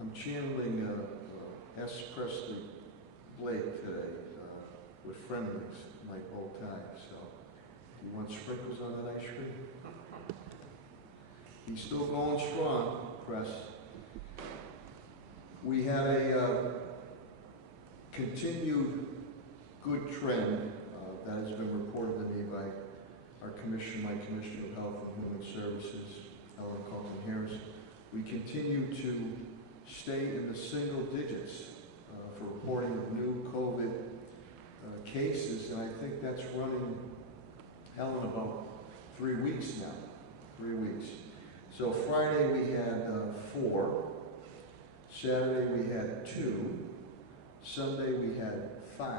I'm channeling S. Presley Blake today with friendlies like old times. So, do you want sprinkles on that ice cream? He's still going strong, Press. We had a continued good trend that has been reported to me by our commissioner, my Commissioner of Health and Human Services, Helen, Colton, Harris. We continue to stay in the single digits for reporting of new COVID cases, and I think that's running, Helen, about 3 weeks now. 3 weeks. So Friday we had 4, Saturday we had 2, Sunday we had 5,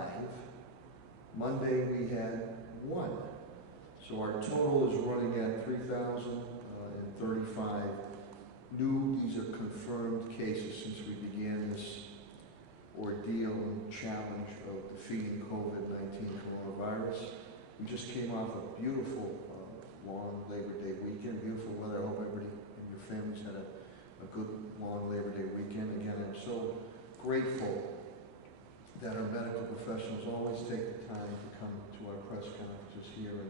Monday we had 1. So our total is running at 3,035 new, these are confirmed cases since we began this ordeal and challenge of defeating COVID-19 coronavirus. We just came off a beautiful long Labor Day weekend, beautiful weather. I hope everybody and your families had a good long Labor Day weekend. Again, I'm so grateful that our medical professionals always take the time to come to our press conferences here. And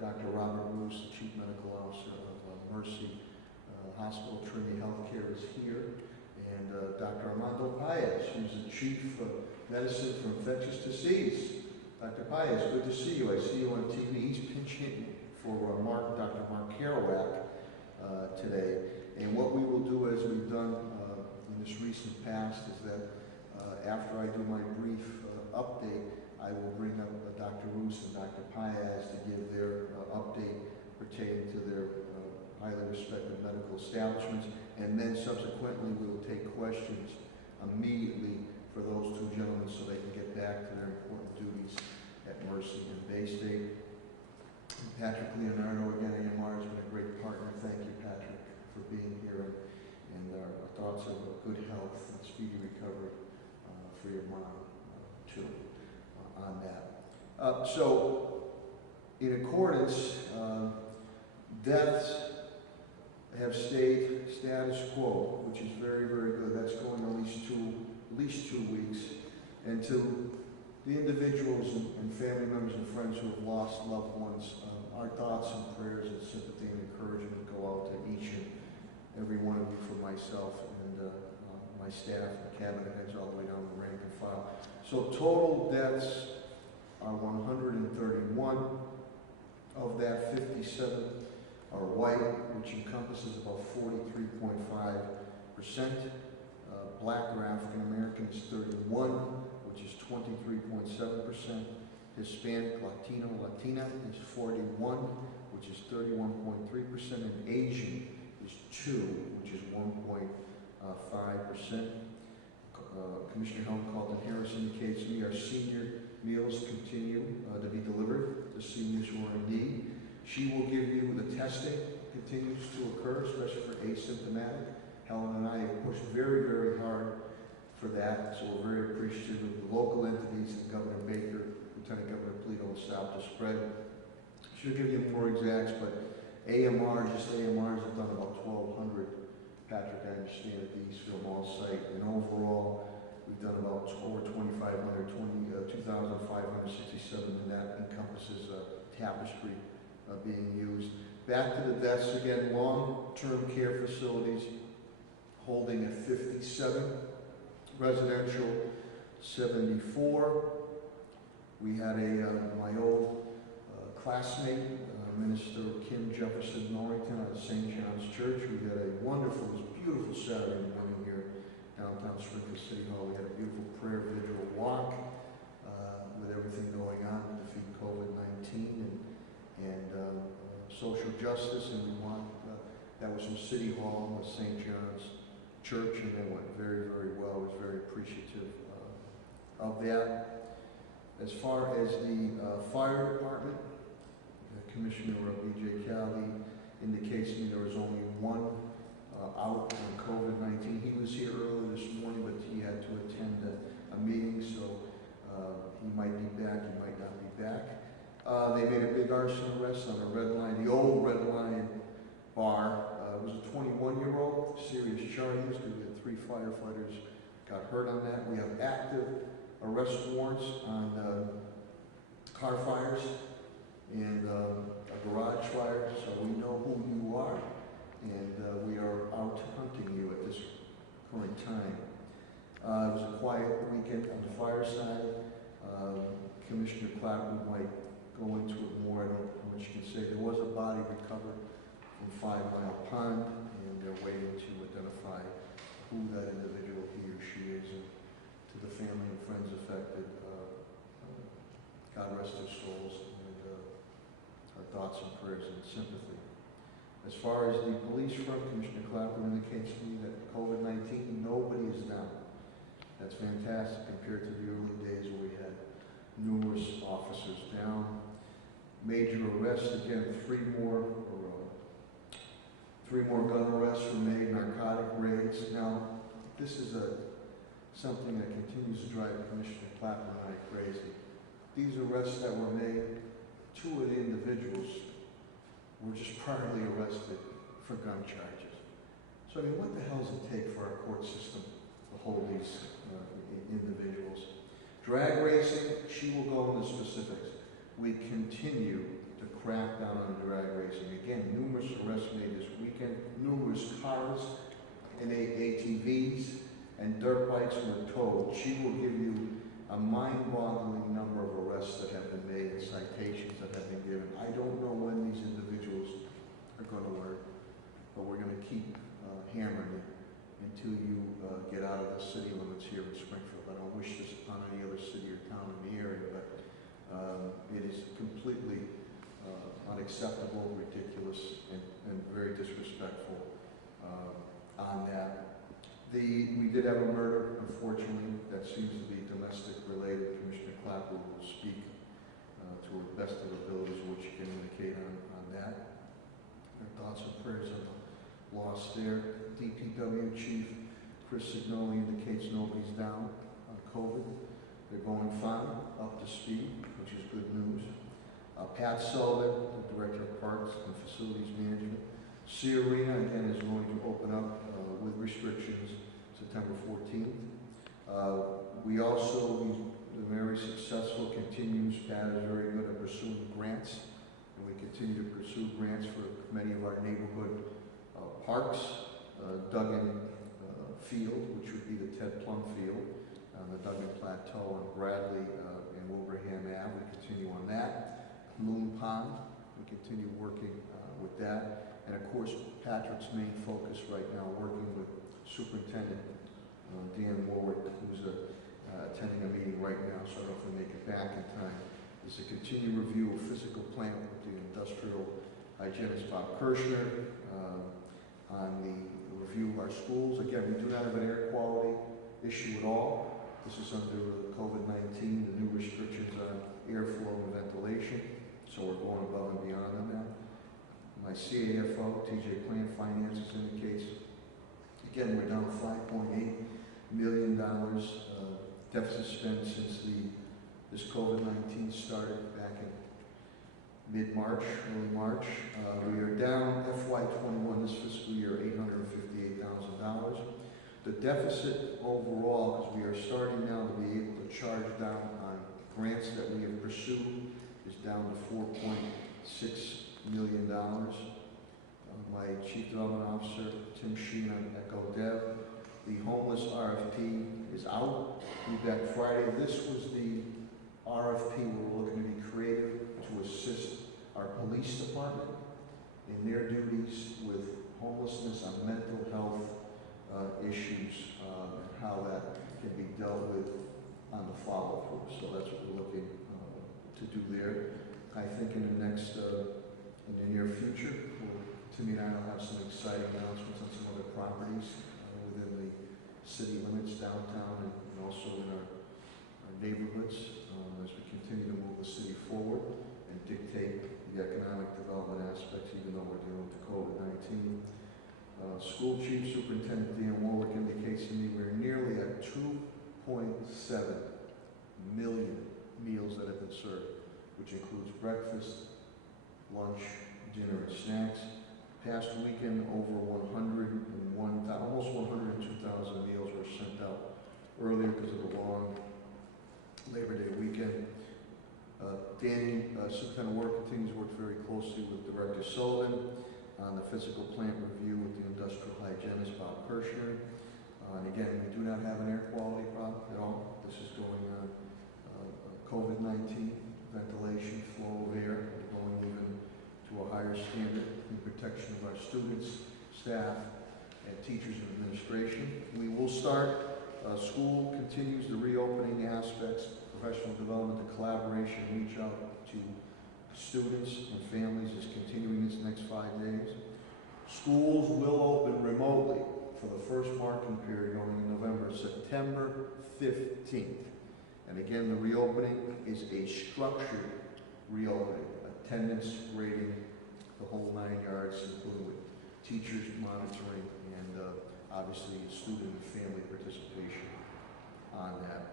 Dr. Robert Roos, the Chief Medical Officer of Mercy Hospital Trinity Healthcare, is here. And Dr. Armando Paez, who's the Chief of Medicine for Infectious Disease. Dr. Paez, good to see you. I see you on TV. He's pinch hitting for Dr. Mark Kerouac today. And what we will do, as we've done in this recent past, is that after I do my brief update, I will bring up Dr. Roos and Dr. Paez to give their update pertaining to their highly respected medical establishments, and then subsequently we will take questions immediately for those two gentlemen so they can get back to their important duties at Mercy and Bay State. Patrick Leonardo, again, AMR, has been a great partner. Thank you, Patrick, for being here, and our thoughts of good health and speedy recovery for your mom, too, on that. So, in accordance, deaths have stayed status quo, which is very, very good. That's going at least two weeks. And to the individuals and family members and friends who have lost loved ones, our thoughts and prayers and sympathy and encouragement go out to each and every one of you, from myself and my staff, the cabinet heads, all the way down the rank and file. So total deaths are 131. Of that, 57 are white, which encompasses about 43.5%. Black or African American is 31, which is 23.7%. Hispanic, Latino, Latina is 41, which is 31.3%. And Asian is 2, which is 1.5%. Commissioner Helen Colton Harris indicates to me our senior meals continue to be delivered to seniors who are in need. She will give you the testing continues to occur, especially for asymptomatic. Helen and I have pushed very, very hard for that, so we're very appreciative of the local entities and Governor Baker, Lieutenant Governor Polito, and South to spread. She'll give you more exacts, but AMRs have done about 1,200, Patrick, I understand, at the Eastville Mall site, and overall, we've done about over 2,500, 2,567, and that encompasses tapestry being used. Back to the deaths again, long-term care facilities holding at 57, residential 74. We had my old classmate, Minister Kim Jefferson Norrington out of St. John's Church. We had a wonderful, beautiful Saturday morning here downtown Springfield City Hall. We had a beautiful prayer vigil walk with everything going on to defeat COVID-19 and social justice, and we want that was from City Hall with St. John's Church, and that went very, very well. I was very appreciative of that. As far as the fire department, Commissioner B.J. Cali indicates to me there was only one out on COVID-19. He was here earlier this morning, but he had to attend a meeting, so he might be back, he might not be back. They made a big arson arrest on the Red Line, the old Red Line bar It was a 21-year-old, serious charges. We had 3 firefighters got hurt on that. We have active arrest warrants on car fires and a garage fire, so we know who you are, and we are out hunting you at this current time. It was a quiet weekend on the fire side. Commissioner Clapper might go into it more. I don't know how much you can say. There was a body recovered from 5 Mile Pond, and they're waiting to identify who that individual, he or she is, and to the family and friends affected, God rest their souls, and our thoughts and prayers and sympathy. As far as the police front, Commissioner Clapper indicates to me that COVID-19, nobody is down. That's fantastic compared to the early days where we had numerous officers down. Major arrests, again, 3 more gun arrests were made, narcotic raids. Now, this is something that continues to drive Commissioner Clapper and I crazy. These arrests that were made, 2 of the individuals were just priorly arrested for gun charges. So, I mean, what the hell does it take for our court system to hold these individuals? Drag racing, she will go into specifics. We continue to crack down on drag racing. Again, numerous arrests made this weekend, numerous cars and ATVs and dirt bikes were towed. She will give you a mind-boggling number of arrests that have been made and citations that have been given. I don't know when these individuals are going to learn, but we're going to keep hammering it until you get out of the city limits here in Springfield. I don't wish this upon any other city or town in the area, but it is completely unacceptable, ridiculous, and very disrespectful on that. We did have a murder, unfortunately, that seems to be domestic related. Commissioner Clapper will speak to her best of abilities what she can indicate on that. Our thoughts and prayers are lost there. DPW Chief Chris Signoli indicates nobody's down on COVID. They're going fine, up to speed, which is good news. Pat Sullivan, the Director of Parks and Facilities Management. Sea Arena, again, is going to open up with restrictions September 14th. We also, the very successful, continues, Pat is very good at pursuing grants, and we continue to pursue grants for many of our neighborhood parks. Duggan Field, which would be the Ted Plum Field, on the Duggan Plateau, and Bradley and Wilbraham Ave. We continue on that. Loon Pond, we continue working with that. And of course, Patrick's main focus right now, working with Superintendent Dan Warwick, who's attending a meeting right now, so I don't know if we make it back in time, is to continue review of physical plant with the industrial hygienist Bob Kirshner, on the review of our schools. Again, we do not have an air quality issue at all. This is under COVID-19, the new restrictions on airflow and ventilation, so we're going above and beyond on that. My CAFO, TJ Plant Finances, indicates, again, we're down $5.8 million deficit spent since this COVID-19 started back in mid-March, early March. We are down FY21 this fiscal year, $858,000. The deficit overall, as we are starting now to be able to charge down on grants that we have pursued, is down to $4.6 million. My Chief Development Officer, Tim Sheen, on Echo Dev. The homeless RFP is out. We'll be back Friday. This was the RFP where we're looking to be creative to assist our police department in their duties with homelessness and mental health issues, and how that can be dealt with on the follow-through. So that's what we're looking to do there. I think in the next, in the near future, Timmy and I will have some exciting announcements on some other properties within the city limits, downtown, and also in our neighborhoods, as we continue to move the city forward and dictate the economic development aspects, even though we're dealing with COVID-19. School Chief Superintendent Dan Warwick indicates to me we're nearly at 2.7 million meals that have been served, which includes breakfast, lunch, dinner, and snacks. Past weekend, over 101, almost 102,000 meals were sent out earlier because of the long Labor Day weekend. Danny, Superintendent Work continues to work very closely with Director Sullivan on the physical plant review with the industrial hygienist, Bob Kirshner. And again, we do not have an air quality problem at all. This is going on COVID-19, ventilation, flow of air, going even to a higher standard in protection of our students, staff, and teachers and administration. We will start, school continues the reopening aspects, professional development, the collaboration, reach out to students and families is continuing this next 5 days. Schools will open remotely for the first marking period going in November, September 15th. And again, the reopening is a structured reopening, attendance, grading, the whole 9 yards, including with teachers monitoring and obviously student and family participation on that.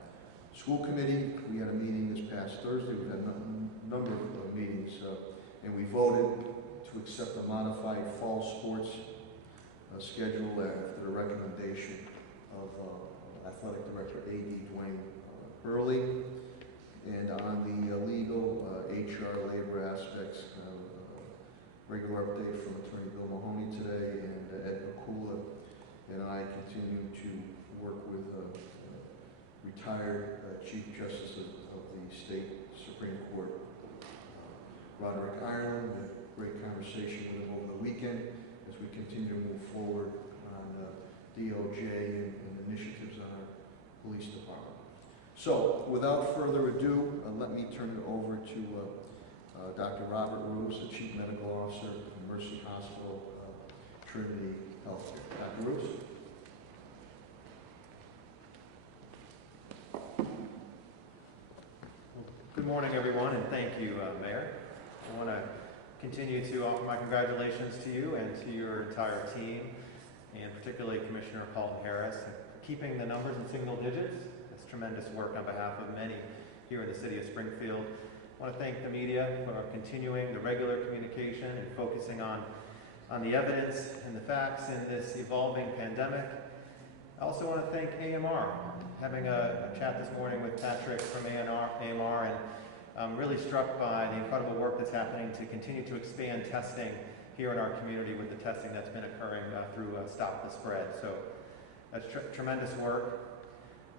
School committee, we had a meeting this past Thursday. We've had a number of meetings, and we voted to accept a modified fall sports schedule after the recommendation of Athletic Director A.D. Dwayne Hurley. And on the legal, HR, labor aspects, regular update from Attorney Bill Mahoney today, and Ed McCula and I continue to work with retired Chief Justice of the State Supreme Court, Roderick Ireland. We had a great conversation with him over the weekend as we continue to move forward on DOJ and initiatives on our police department. So, without further ado, let me turn it over to Dr. Robert Roos, the Chief Medical Officer of Mercy Hospital, Trinity Healthcare. Dr. Roos? Good morning, everyone, and thank you, Mayor. I want to continue to offer my congratulations to you and to your entire team, and particularly Commissioner Colton Harris. Keeping the numbers in single digits, that's tremendous work on behalf of many here in the city of Springfield. I want to thank the media for continuing the regular communication and focusing on the evidence and the facts in this evolving pandemic. I also want to thank AMR, having a chat this morning with Patrick from AMR, and I'm really struck by the incredible work that's happening to continue to expand testing here in our community with the testing that's been occurring through Stop the Spread. So that's tremendous work.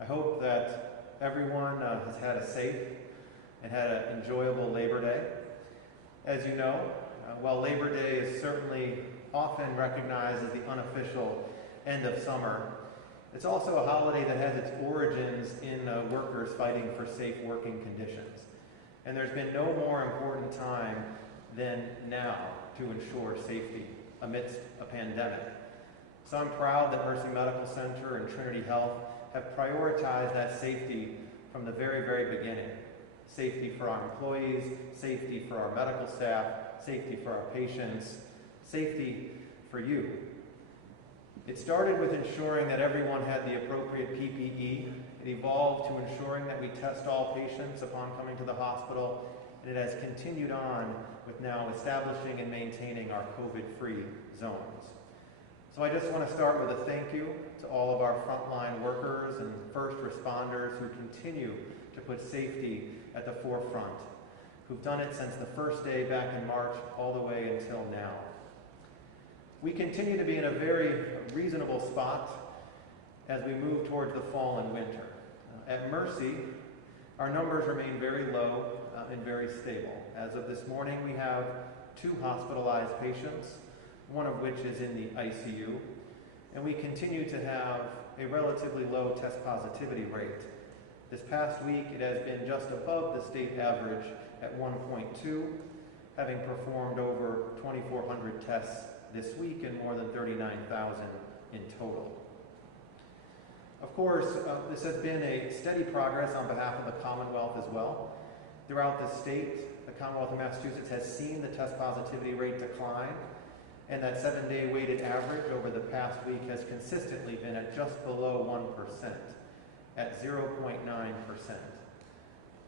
I hope that everyone has had a safe and had an enjoyable Labor Day. As you know, while Labor Day is certainly often recognized as the unofficial end of summer, it's also a holiday that has its origins in workers fighting for safe working conditions. And there's been no more important time than now to ensure safety amidst a pandemic. So I'm proud that Mercy Medical Center and Trinity Health have prioritized that safety from the very, very beginning. Safety for our employees, safety for our medical staff, safety for our patients, safety for you. It started with ensuring that everyone had the appropriate PPE. It evolved to ensuring that we test all patients upon coming to the hospital, and it has continued on with now establishing and maintaining our COVID-free zones. So I just want to start with a thank you to all of our frontline workers and first responders who continue to put safety at the forefront, who've done it since the first day back in March all the way until now. We continue to be in a very reasonable spot as we move towards the fall and winter. At Mercy, our numbers remain very low and very stable. As of this morning, we have 2 hospitalized patients, one of which is in the ICU, and we continue to have a relatively low test positivity rate. This past week, it has been just above the state average at 1.2, having performed over 2,400 tests this week and more than 39,000 in total. Of course, this has been a steady progress on behalf of the Commonwealth as well. Throughout the state, the Commonwealth of Massachusetts has seen the test positivity rate decline, and that 7-day weighted average over the past week has consistently been at just below 1%, at 0.9%.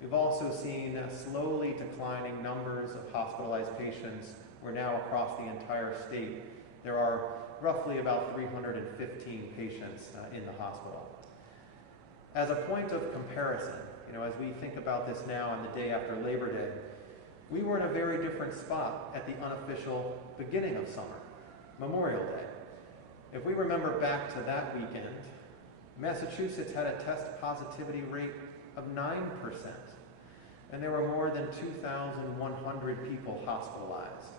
We've also seen slowly declining numbers of hospitalized patients where now across the entire state, there are roughly about 315 patients in the hospital. As a point of comparison, as we think about this now on the day after Labor Day, we were in a very different spot at the unofficial beginning of summer, Memorial Day. If we remember back to that weekend, Massachusetts had a test positivity rate of 9%, and there were more than 2,100 people hospitalized.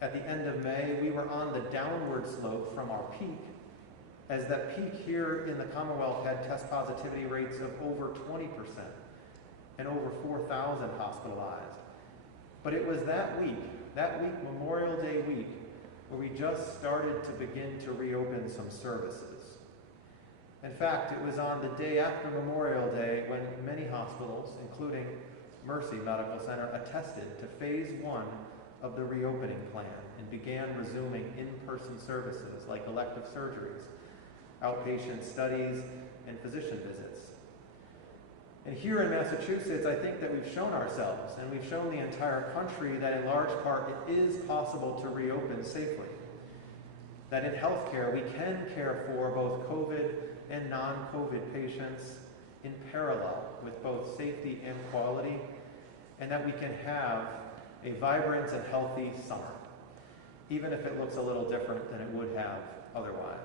At the end of May, we were on the downward slope from our peak, as that peak here in the Commonwealth had test positivity rates of over 20% and over 4,000 hospitalized. But it was that week, Memorial Day week, where we just started to begin to reopen some services. In fact, it was on the day after Memorial Day when many hospitals, including Mercy Medical Center, attested to phase 1 of the reopening plan and began resuming in-person services like elective surgeries, outpatient studies, and physician visits. And here in Massachusetts, I think that we've shown ourselves, and we've shown the entire country, that in large part it is possible to reopen safely. That in healthcare, we can care for both COVID and non-COVID patients in parallel with both safety and quality, and that we can have a vibrant and healthy summer, even if it looks a little different than it would have otherwise.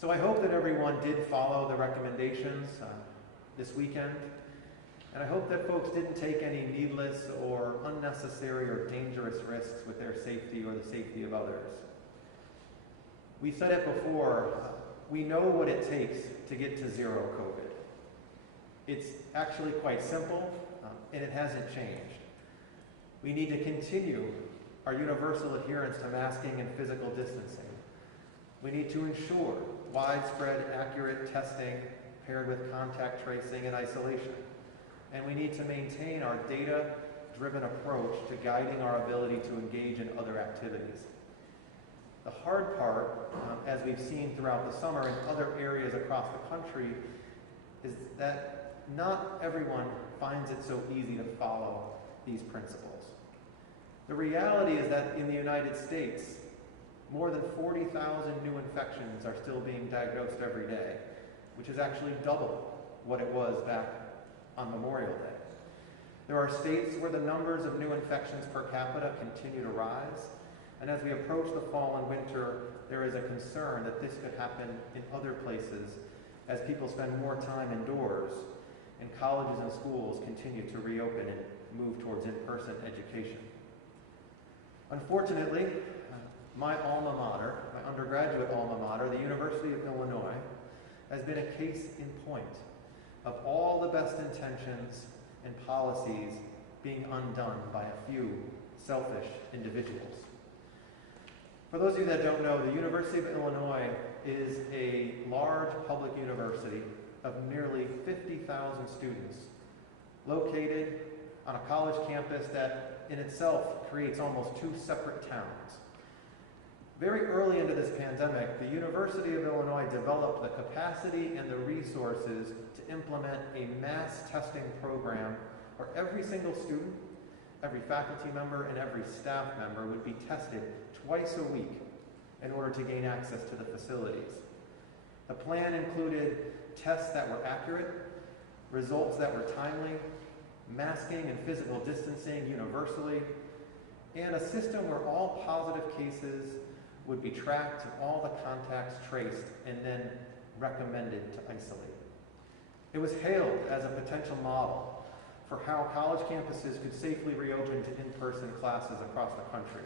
So I hope that everyone did follow the recommendations this weekend, and I hope that folks didn't take any needless or unnecessary or dangerous risks with their safety or the safety of others. We said it before, we know what it takes to get to zero COVID. It's actually quite simple, and it hasn't changed. We need to continue our universal adherence to masking and physical distancing. We need to ensure widespread, accurate testing paired with contact tracing and isolation. And we need to maintain our data-driven approach to guiding our ability to engage in other activities. The hard part, as we've seen throughout the summer in other areas across the country, is that not everyone finds it so easy to follow these principles. The reality is that in the United States, more than 40,000 new infections are still being diagnosed every day, which is actually double what it was back on Memorial Day. There are states where the numbers of new infections per capita continue to rise, and as we approach the fall and winter, there is a concern that this could happen in other places as people spend more time indoors and colleges and schools continue to reopen and move towards in-person education. Unfortunately, my alma mater, my undergraduate alma mater, the University of Illinois, has been a case in point of all the best intentions and policies being undone by a few selfish individuals. For those of you that don't know, the University of Illinois is a large public university of nearly 50,000 students located on a college campus that in itself creates almost two separate towns. Very early into this pandemic, the University of Illinois developed the capacity and the resources to implement a mass testing program where every single student, every faculty member, and every staff member would be tested twice a week in order to gain access to the facilities. The plan included tests that were accurate, results that were timely, masking and physical distancing universally, and a system where all positive cases would be tracked and all the contacts traced and then recommended to isolate. It was hailed as a potential model for how college campuses could safely reopen to in-person classes across the country.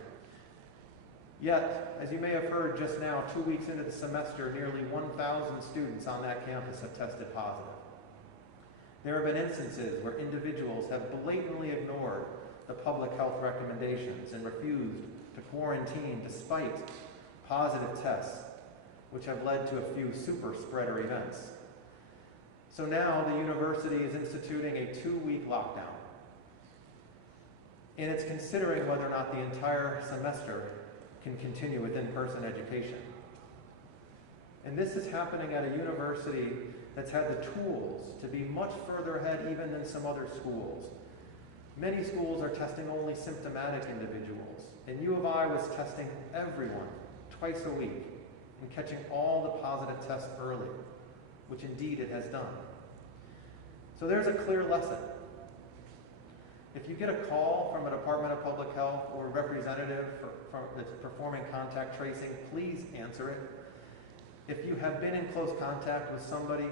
Yet, as you may have heard just now, 2 weeks into the semester, nearly 1,000 students on that campus have tested positive. There have been instances where individuals have blatantly ignored the public health recommendations and refused to quarantine despite positive tests, which have led to a few super spreader events. So now the university is instituting a 2-week lockdown. And it's considering whether or not the entire semester can continue with in-person education. And this is happening at a university that's had the tools to be much further ahead even than some other schools. Many schools are testing only symptomatic individuals, and U of I was testing everyone twice a week and catching all the positive tests early, which indeed it has done. So there's a clear lesson. If you get a call from a Department of Public Health or a representative that's performing contact tracing, please answer it. If you have been in close contact with somebody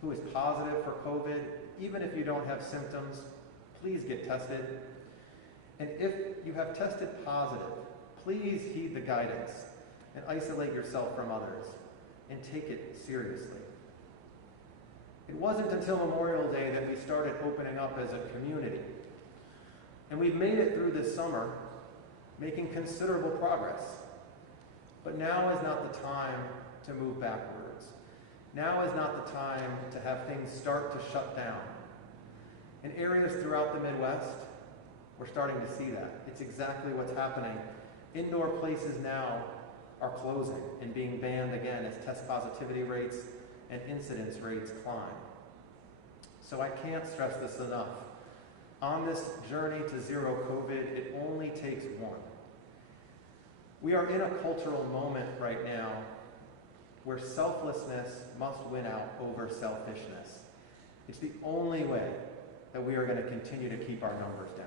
who is positive for COVID, even if you don't have symptoms, please get tested. And if you have tested positive, please heed the guidance and isolate yourself from others and take it seriously. It wasn't until Memorial Day that we started opening up as a community. And we've made it through this summer, making considerable progress. But now is not the time to move backwards. Now is not the time to have things start to shut down. In areas throughout the Midwest, we're starting to see that. It's exactly what's happening. Indoor places now are closing and being banned again as test positivity rates and incidence rates climb. So I can't stress this enough. On this journey to zero COVID, it only takes one. We are in a cultural moment right now where selflessness must win out over selfishness. It's the only way that we are going to continue to keep our numbers down.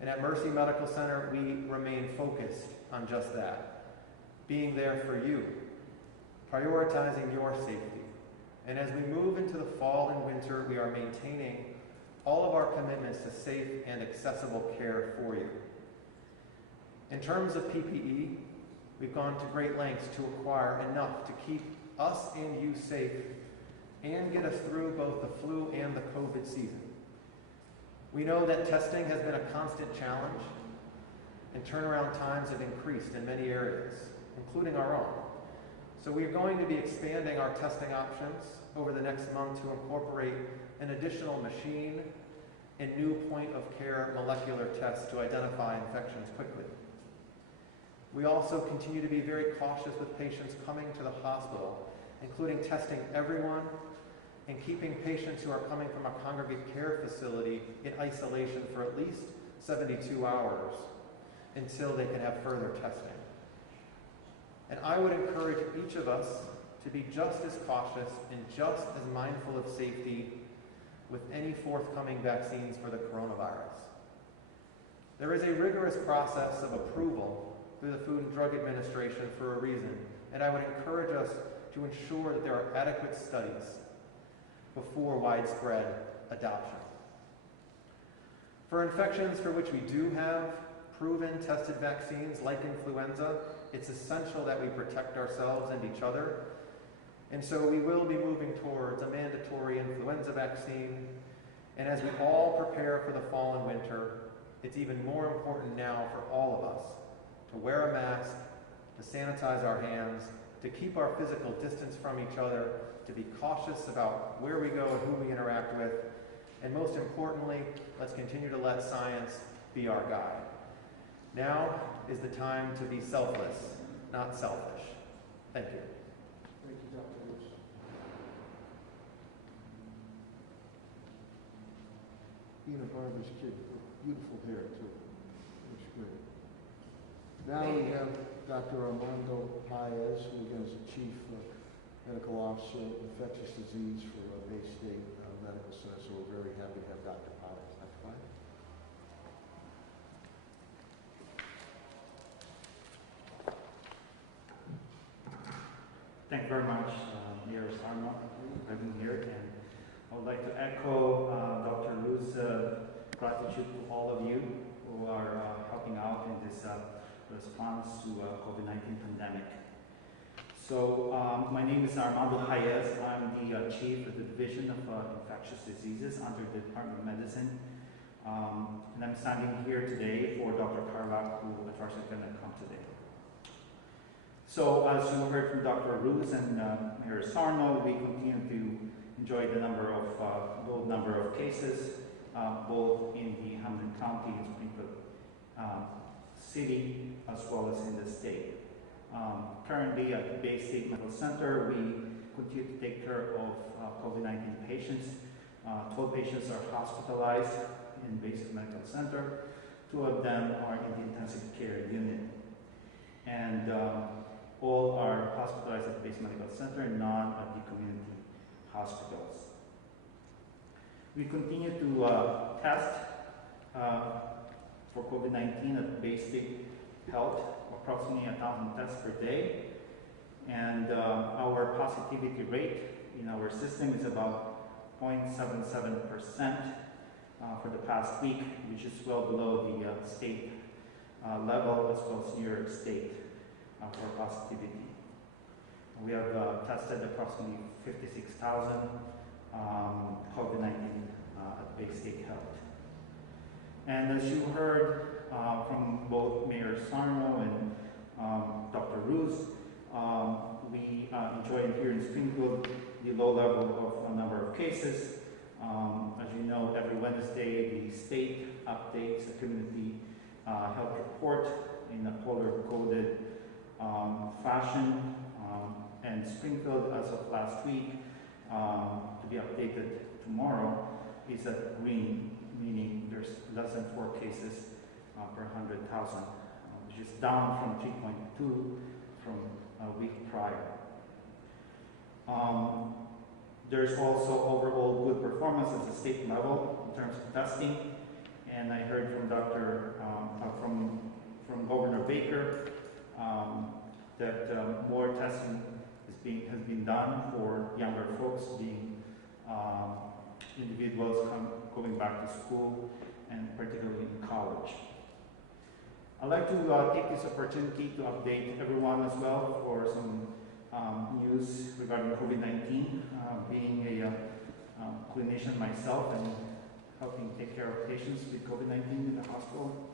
And at Mercy Medical Center, we remain focused on just that, being there for you, prioritizing your safety. And as we move into the fall and winter, we are maintaining all of our commitments to safe and accessible care for you. In terms of PPE, we've gone to great lengths to acquire enough to keep us and you safe and get us through both the flu and the COVID season. We know that testing has been a constant challenge, and turnaround times have increased in many areas, including our own. So we're going to be expanding our testing options over the next month to incorporate an additional machine and new point-of-care molecular tests to identify infections quickly. We also continue to be very cautious with patients coming to the hospital, including testing everyone and keeping patients who are coming from a congregate care facility in isolation for at least 72 hours until they can have further testing. And I would encourage each of us to be just as cautious and just as mindful of safety with any forthcoming vaccines for the coronavirus. There is a rigorous process of approval through the Food and Drug Administration for a reason, and I would encourage us to ensure that there are adequate studies before widespread adoption. For infections for which we do have proven tested vaccines like influenza, it's essential that we protect ourselves and each other. And so we will be moving towards a mandatory influenza vaccine. And as we all prepare for the fall and winter, it's even more important now for all of us to wear a mask, to sanitize our hands, to keep our physical distance from each other, to be cautious about where we go and who we interact with, and most importantly, let's continue to let science be our guide. Now is the time to be selfless, not selfish. Thank you. Thank you, Dr. Lewis. Being a barber's kid, beautiful hair too. Looks great. Now we have Dr. Armando Paez, who again is the Chief Medical Officer of Infectious Disease for Bay State Medical Center, so we're very happy to have Dr. Paez. Dr. Paez? Thank you very much, Mayor Sarno, for being here. And I would like to echo Dr. Lu's gratitude to all of you who are helping out in this response to COVID-19 pandemic. So my name is Armando Paez. I'm the Chief of the Division of Infectious Diseases under the Department of Medicine. And I'm standing here today for Dr. Carla, who unfortunately couldn't come today. So as you heard from Dr. Ruz and Mayor Sarno, we continue to enjoy the low number of cases, both in the Hamden County and Springfield City, as well as in the state. Currently at the Bay State Medical Center, we continue to take care of COVID-19 patients. 12 patients are hospitalized, in Basic Medical Center. 2 of them are in the intensive care unit. And all are hospitalized at the Basic Medical Center, none at the community hospitals. We continue to test for COVID-19 at Basic Health, approximately 1,000 tests per day. And our positivity rate in our system is about 0.77% for the past week, which is well below the state level as well as New York State for positivity. We have tested approximately 56,000 COVID-19 at Basic Health. And as you heard from both Mayor Sarno and Dr. Ruz, we enjoyed here in Springfield the low level of a number of cases. As you know, every Wednesday the state updates the community health report in a color-coded fashion. And Springfield, as of last week, to be updated tomorrow, is at green, meaning there's less than 4 cases per 100,000, which is down from 3.2 from a week prior. There's also overall good performance at the state level in terms of testing, and I heard from from Governor Baker that more testing has been done for younger folks, being individuals going back to school, and particularly in college. I'd like to take this opportunity to update everyone as well for some news regarding COVID-19. Being a clinician myself and helping take care of patients with COVID-19 in the hospital.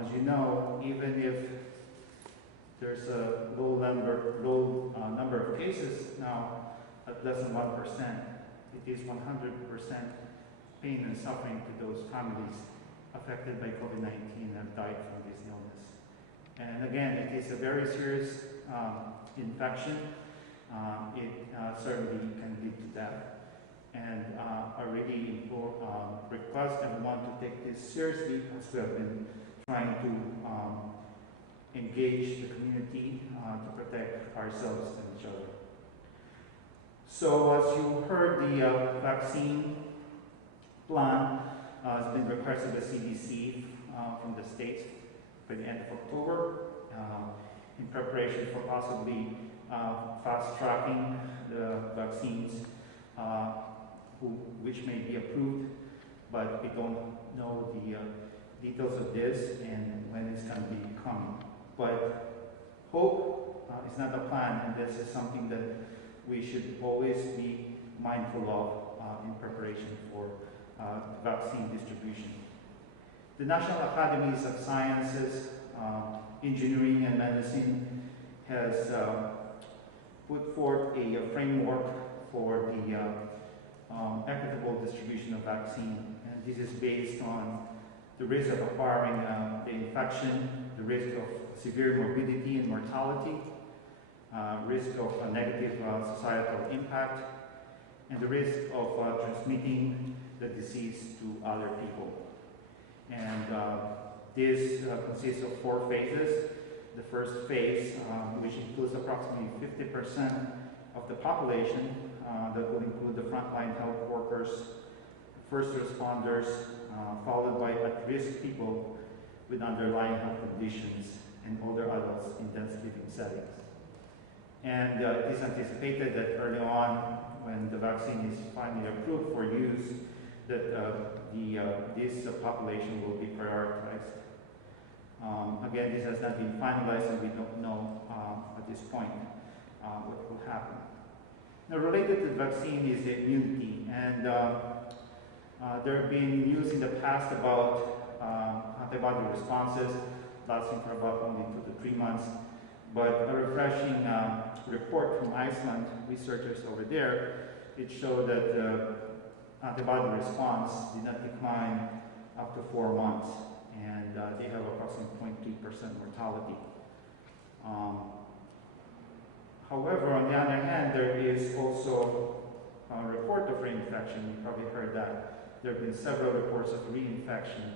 As you know, even if there's a low number of cases now at less than 1%, it is 100% pain and suffering to those families affected by COVID-19 and have died from this illness. And again, it is a very serious infection. It certainly can lead to death. And I really request everyone to take this seriously, as we have been trying to engage the community to protect ourselves and each other. So as you heard, the vaccine plan has been requested by CDC from the states by the end of October in preparation for possibly fast-tracking the vaccines which may be approved, but we don't know the details of this and when it's going to be coming. But hope is not a plan, and this is something that we should always be mindful of in preparation for vaccine distribution. The National Academies of Sciences, Engineering and Medicine has put forth a framework for the equitable distribution of vaccine, and this is based on the risk of acquiring the infection, the risk of severe morbidity and mortality, risk of a negative societal impact, and the risk of transmitting the disease to other people. And this consists of 4 phases. The first phase, which includes approximately 50% of the population, that will include the frontline health workers, first responders, followed by at-risk people with underlying health conditions, and older adults in dense living settings. And it is anticipated that early on, when the vaccine is finally approved for use, that this population will be prioritized. Again, this has not been finalized, and we don't know at this point what will happen. Now, related to the vaccine is the immunity, and there have been news in the past about antibody responses lasting for about only 2 to 3 months, but a refreshing report from Iceland, researchers over there, it showed that antibody response did not decline up to 4 months, and they have approximately 0.3% mortality. However, on the other hand, there is also a report of reinfection, you probably heard that, there have been several reports of reinfection.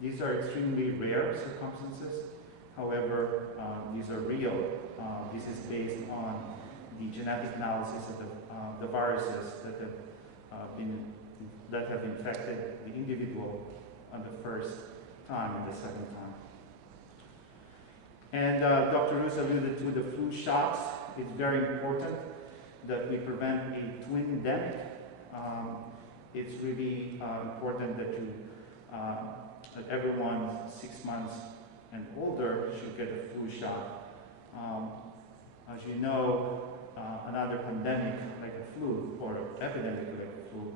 These are extremely rare circumstances. However, these are real. This is based on the genetic analysis of the viruses that have infected the individual on the first time and the second time. And Dr. Ruz alluded to the flu shots. It's very important that we prevent a twin endemic. It's really important that that everyone 6 months and older should get a flu shot. As you know, another pandemic like a flu or epidemic like a flu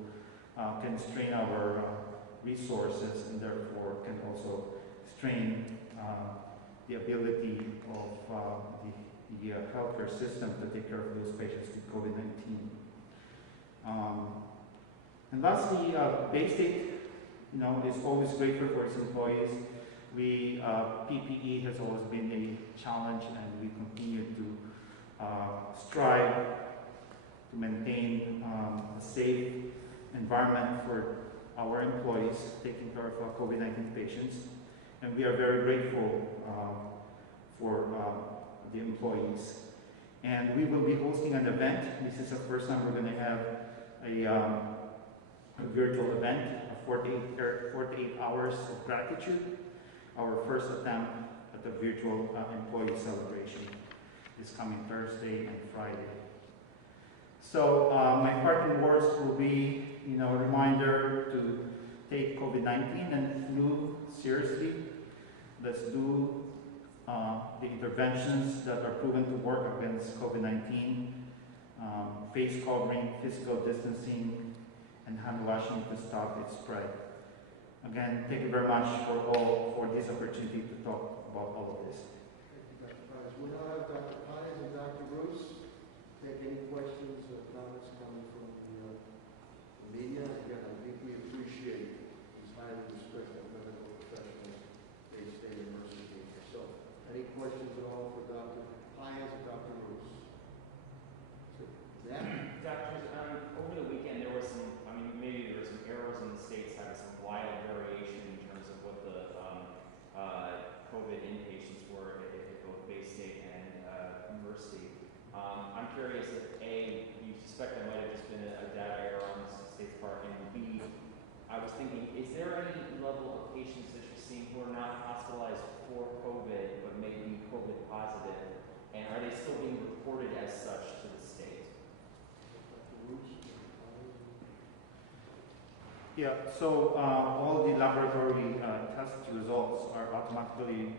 can strain our resources and therefore can also strain the ability of the healthcare system to take care of those patients with COVID-19. And lastly, Bay State, is always grateful for its employees. PPE has always been a challenge, and we continue to strive to maintain a safe environment for our employees taking care of COVID-19 patients. And we are very grateful for the employees. And we will be hosting an event. This is the first time we're going to have a virtual event, 48 hours of gratitude, our first attempt at the virtual employee celebration this coming Thursday and Friday. So my parting words will be, a reminder to take COVID-19 and flu seriously. Let's do the interventions that are proven to work against COVID-19, face covering, physical distancing, and hand washing to stop its spread. Again, thank you very much for this opportunity to talk about all of this. Thank you, Dr. Pines. We'll now have Dr. Pines and Dr. Bruce take any questions or comments coming from the media. Again, I think we appreciate these highly respected medical professionals they stay immersed in. So, any questions at all for Dr. Pines and Dr. Bruce? Doctors, over the weekend there was some, maybe there were some errors in the states having some wild variation in terms of what the COVID inpatients were at both Bay State and Mercy. I'm curious if A, you suspect there might have just been a data error on the state's part, and B, I was thinking, is there any level of patients that you're seeing who are not hospitalized for COVID but may be COVID positive, and are they still being reported as such to the state? Yeah, so all the laboratory test results are automatically,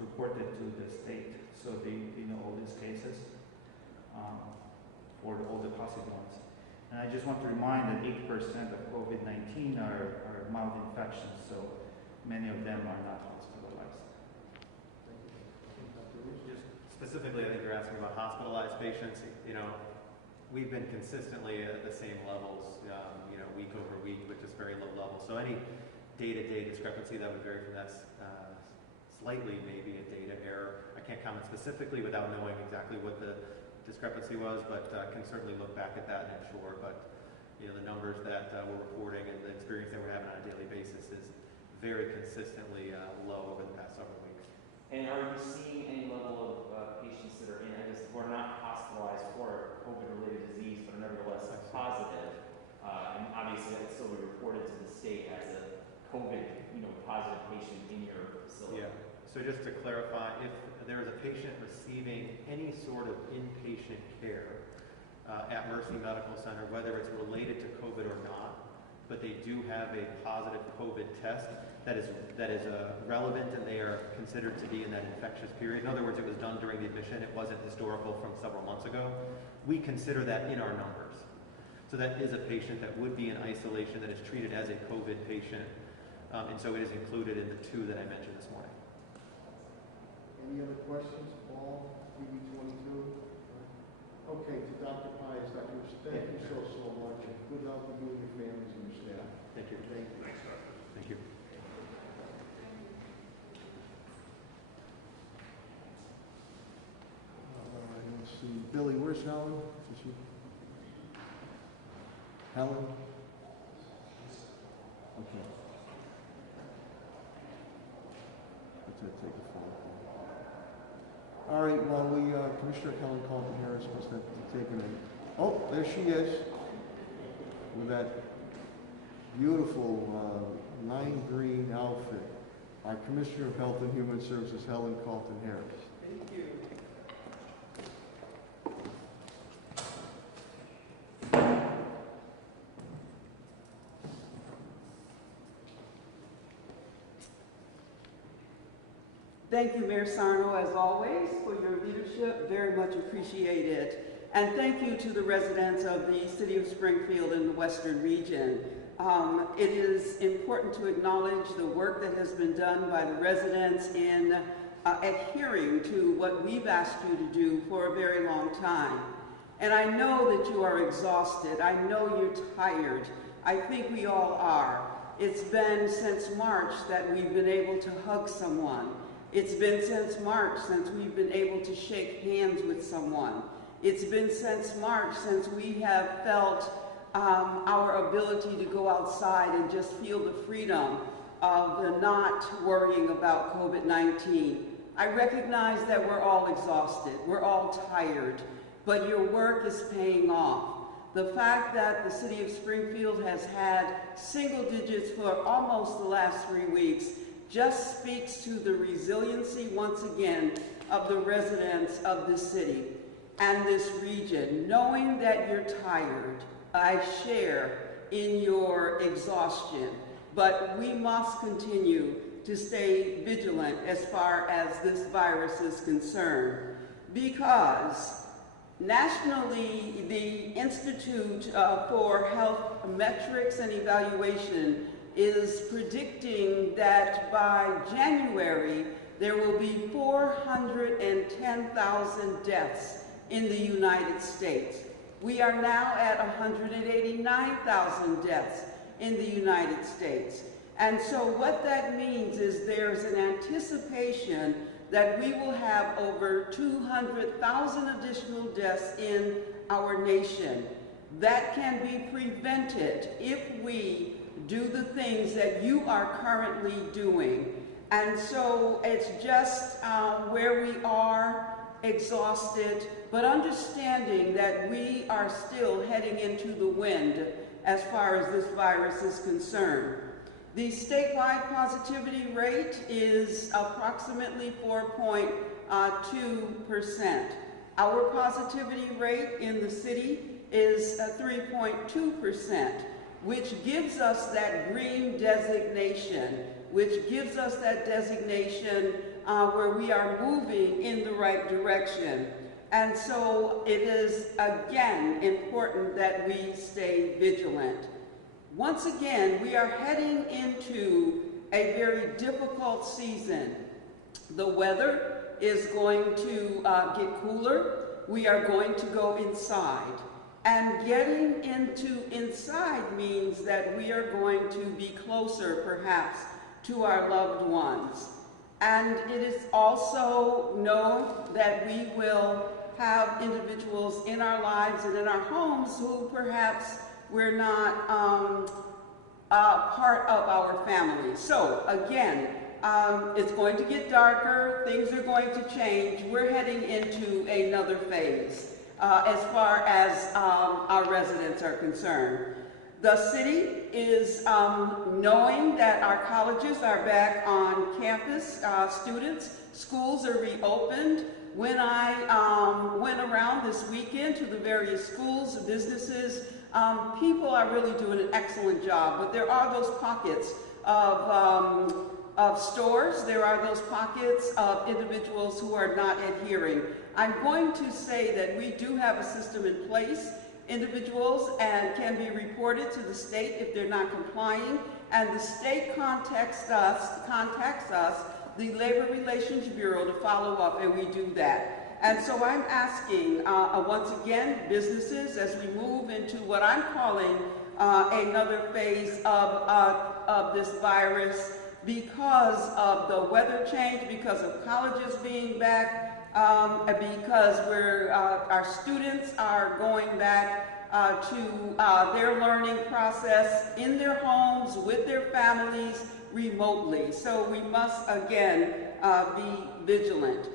reported to the state. So they know all these cases for all the positive ones. And I just want to remind that 8% of COVID-19 are mild infections, so many of them are not hospitalized. Just specifically, I think you're asking about hospitalized patients. We've been consistently at the same levels, week over week, with just very low levels. So any day-to-day discrepancy that would vary from that slightly maybe a data error. I can't comment specifically without knowing exactly what the discrepancy was, but can certainly look back at that and ensure. But the numbers that we're reporting and the experience that we're having on a daily basis is very consistently low over the past several weeks. And are you seeing any level of patients that are who are not hospitalized for COVID-related disease, but are nevertheless positive? And obviously, that would still be reported to the state as a COVID, positive patient in your facility. Yeah. So just to clarify, if there is a patient receiving any sort of inpatient care at Mercy Medical Center, whether it's related to COVID or not, but they do have a positive COVID test that is relevant and they are considered to be in that infectious period. In other words, it was done during the admission. It wasn't historical from several months ago. We consider that in our numbers. So that is a patient that would be in isolation that is treated as a COVID patient. And so it is included in the two that I mentioned this morning. Any other questions? Paul, TV22? Okay, to Dr. Pines, Dr. Rich, thank you so much. Good health to you and your families and your staff. Thank you. Thank you. Thanks, Doctor. Thank you. Let's see. Billy, where's Helen? Is she? Helen? Okay. Let's take a phone call. All right, well, Commissioner Helen Colton Harris must have taken a... Oh, there she is. With that beautiful lime green outfit. Our Commissioner of Health and Human Services, Helen Colton Harris. Thank you. Thank you, Mayor Sarno, as always, for your leadership. Very much appreciated. And thank you to the residents of the City of Springfield and the Western region. It is important to acknowledge the work that has been done by the residents in adhering to what we've asked you to do for a very long time. And I know that you are exhausted. I know you're tired. I think we all are. It's been since March that we've been able to hug someone. It's been since March since we've been able to shake hands with someone. It's been since March since we have felt our ability to go outside and just feel the freedom of the not worrying about COVID-19. I recognize that we're all exhausted, we're all tired, but your work is paying off. The fact that the City of Springfield has had single digits for almost the last 3 weeks just speaks to the resiliency, once again, of the residents of this city and this region. Knowing that you're tired, I share in your exhaustion, but we must continue to stay vigilant as far as this virus is concerned, because nationally, the Institute for Health Metrics and Evaluation is predicting that by January, there will be 410,000 deaths in the United States. We are now at 189,000 deaths in the United States. And so what that means is there's an anticipation that we will have over 200,000 additional deaths in our nation. That can be prevented if we do the things that you are currently doing. And so it's just where we are, exhausted, but understanding that we are still heading into the wind as far as this virus is concerned. The statewide positivity rate is approximately 4.2%. Our positivity rate in the city is 3.2%, which gives us that green designation, which gives us that designation where we are moving in the right direction. And so it is, again, important that we stay vigilant. Once again, we are heading into a very difficult season. The weather is going to get cooler. We are going to go inside. And getting into inside means that we are going to be closer, perhaps, to our loved ones. And it is also known that we will have individuals in our lives and in our homes who perhaps we're not part of our family. So again, it's going to get darker, things are going to change. We're heading into another phase as far as our residents are concerned. The city is knowing that our colleges are back on campus, schools are reopened. When I went around this weekend to the various schools and businesses, people are really doing an excellent job, but there are those pockets of stores, there are those pockets of individuals who are not adhering. I'm going to say that we do have a system in place. Individuals can be reported to the state if they're not complying, and the state contacts us, the Labor Relations Bureau, to follow up, and we do that. And so I'm asking, once again, businesses, as we move into what I'm calling another phase of this virus, because of the weather change, because of colleges being back, because our students are going back to their learning process in their homes, with their families, remotely. So we must, again, be vigilant.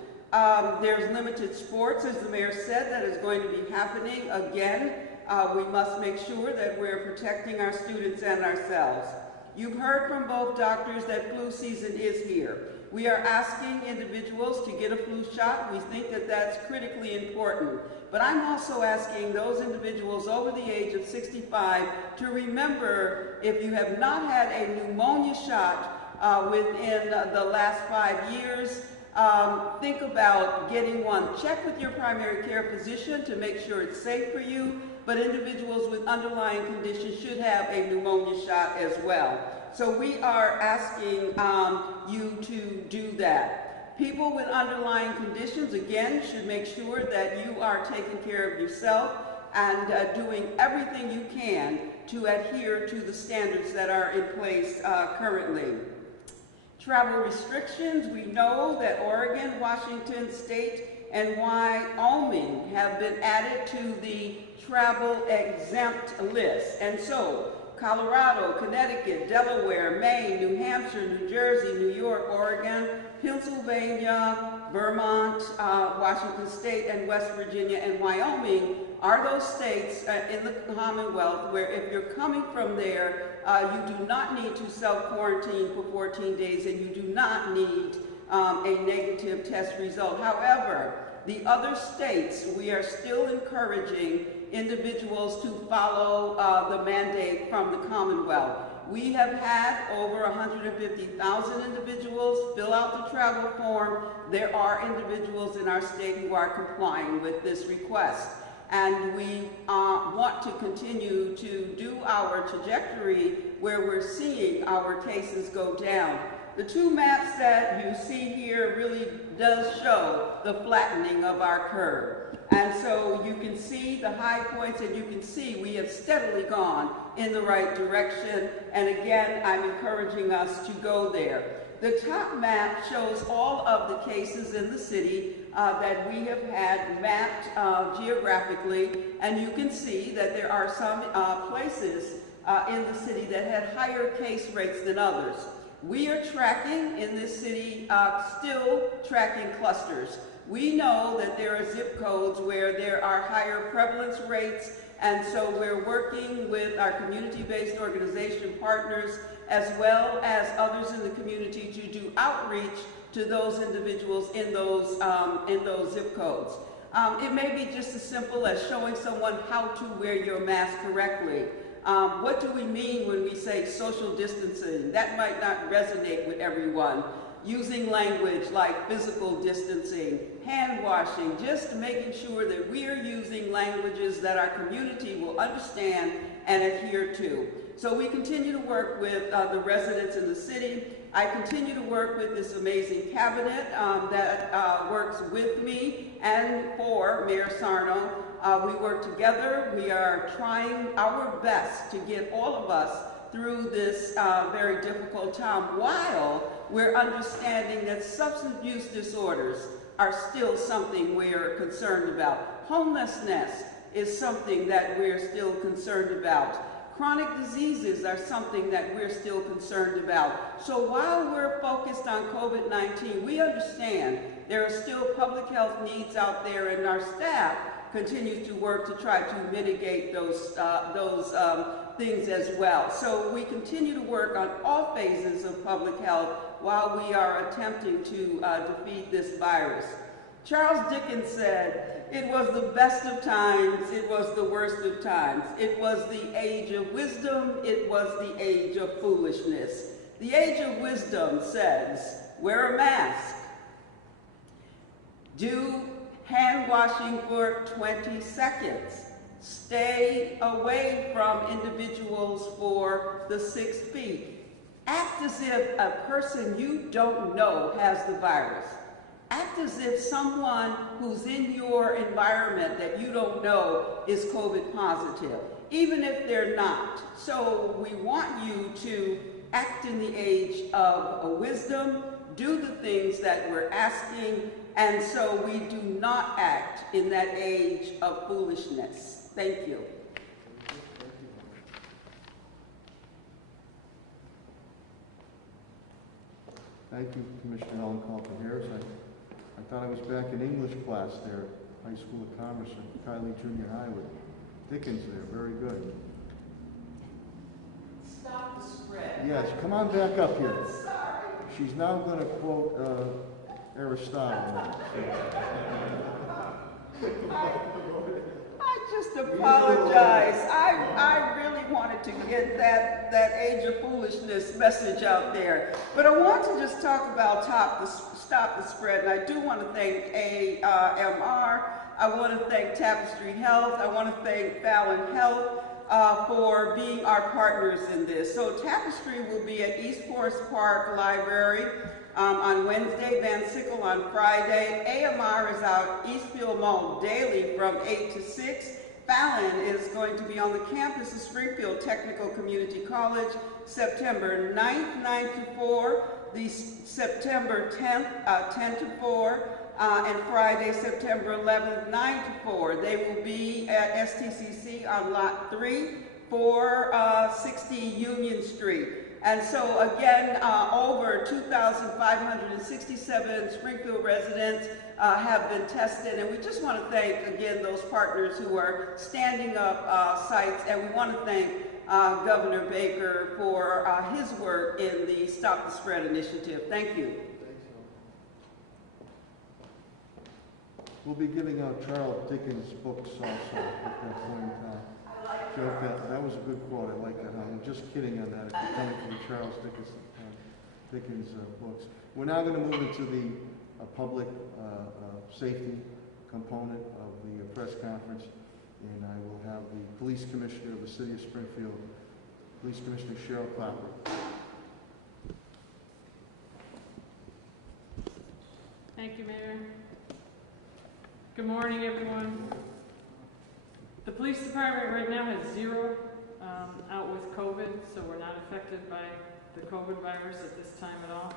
There's limited sports, as the mayor said, that is going to be happening again. We must make sure that we're protecting our students and ourselves. You've heard from both doctors that flu season is here. We are asking individuals to get a flu shot. We think that that's critically important. But I'm also asking those individuals over the age of 65 to remember, if you have not had a pneumonia shot within the last 5 years, think about getting one. Check with your primary care physician to make sure it's safe for you, but individuals with underlying conditions should have a pneumonia shot as well. So we are asking you to do that. People with underlying conditions, again, should make sure that you are taking care of yourself and doing everything you can to adhere to the standards that are in place currently. Travel restrictions, we know that Oregon, Washington State, and Wyoming have been added to the travel exempt list. And so, Colorado, Connecticut, Delaware, Maine, New Hampshire, New Jersey, New York, Oregon, Pennsylvania, Vermont, Washington State, and West Virginia, and Wyoming are those states in the Commonwealth where if you're coming from there, you do not need to self-quarantine for 14 days and you do not need a negative test result. However, the other states, we are still encouraging individuals to follow the mandate from the Commonwealth. We have had over 150,000 individuals fill out the travel form. There are individuals in our state who are complying with this request. And we want to continue to do our trajectory where we're seeing our cases go down. The two maps that you see here really does show the flattening of our curve. And so you can see the high points and you can see we have steadily gone in the right direction. And again, I'm encouraging us to go there. The top map shows all of the cases in the city that we have had mapped geographically. And you can see that there are some places in the city that had higher case rates than others. We are tracking in this city, still tracking clusters. We know that there are zip codes where there are higher prevalence rates, and so we're working with our community-based organization partners as well as others in the community to do outreach to those individuals in those zip codes. It may be just as simple as showing someone how to wear your mask correctly. What do we mean when we say social distancing? That might not resonate with everyone. Using language like physical distancing, hand washing, just making sure that we are using languages that our community will understand and adhere to. So we continue to work with the residents in the city. I continue to work with this amazing cabinet that works with me and for Mayor Sarno. We work together. We are trying our best to get all of us through this very difficult time while we're understanding that substance use disorders are still something we're concerned about. Homelessness is something that we're still concerned about. Chronic diseases are something that we're still concerned about. So while we're focused on COVID-19, we understand there are still public health needs out there, and our staff continues to work to try to mitigate those things as well. So we continue to work on all phases of public health while we are attempting to defeat this virus. Charles Dickens said, "It was the best of times, it was the worst of times. It was the age of wisdom, it was the age of foolishness." The age of wisdom says, wear a mask, do hand washing for 20 seconds, stay away from individuals for the 6 feet. Act as if a person you don't know has the virus. Act as if someone who's in your environment that you don't know is COVID positive, even if they're not. So we want you to act in the age of wisdom, do the things that we're asking, and so we do not act in that age of foolishness. Thank you. Thank you, Commissioner Helen Colton Harris. I thought I was back in English class there, High School of Commerce at Kylie Junior High with Dickens there. Very good. Stop the spread. Yes, come on back up here. I'm sorry. She's now going to quote Aristotle. I just apologize. I really wanted to get that age of foolishness message out there. But I want to just talk about Stop the Spread. And I do want to thank AMR. I want to thank Tapestry Health. I want to thank Fallon Health for being our partners in this. So Tapestry will be at East Forest Park Library on Wednesday, Van Sickle on Friday. AMR is out Eastfield Mall daily from 8 to 6. Fallon is going to be on the campus of Springfield Technical Community College September 9th, 9 to 4, the September 10th, 10 to 4, and Friday, September 11th, 9 to 4. They will be at STCC on Lot 3, 460 Union Street. And so again, over 2,567 Springfield residents have been tested, and we just want to thank again those partners who are standing up sites, and we want to thank Governor Baker for his work in the Stop the Spread initiative. Thank you. We'll be giving out Charles Dickens books also at that point in time. Joke, that was a good quote. I like that. I'm just kidding on that. If you're coming from Charles Dickens books. We're now going to move into the public safety component of the press conference, and I will have the Police Commissioner of the City of Springfield, Police Commissioner Cheryl Clapper. Thank you, Mayor. Good morning, everyone. The police department right now has 0 out with COVID, so we're not affected by the COVID virus at this time at all.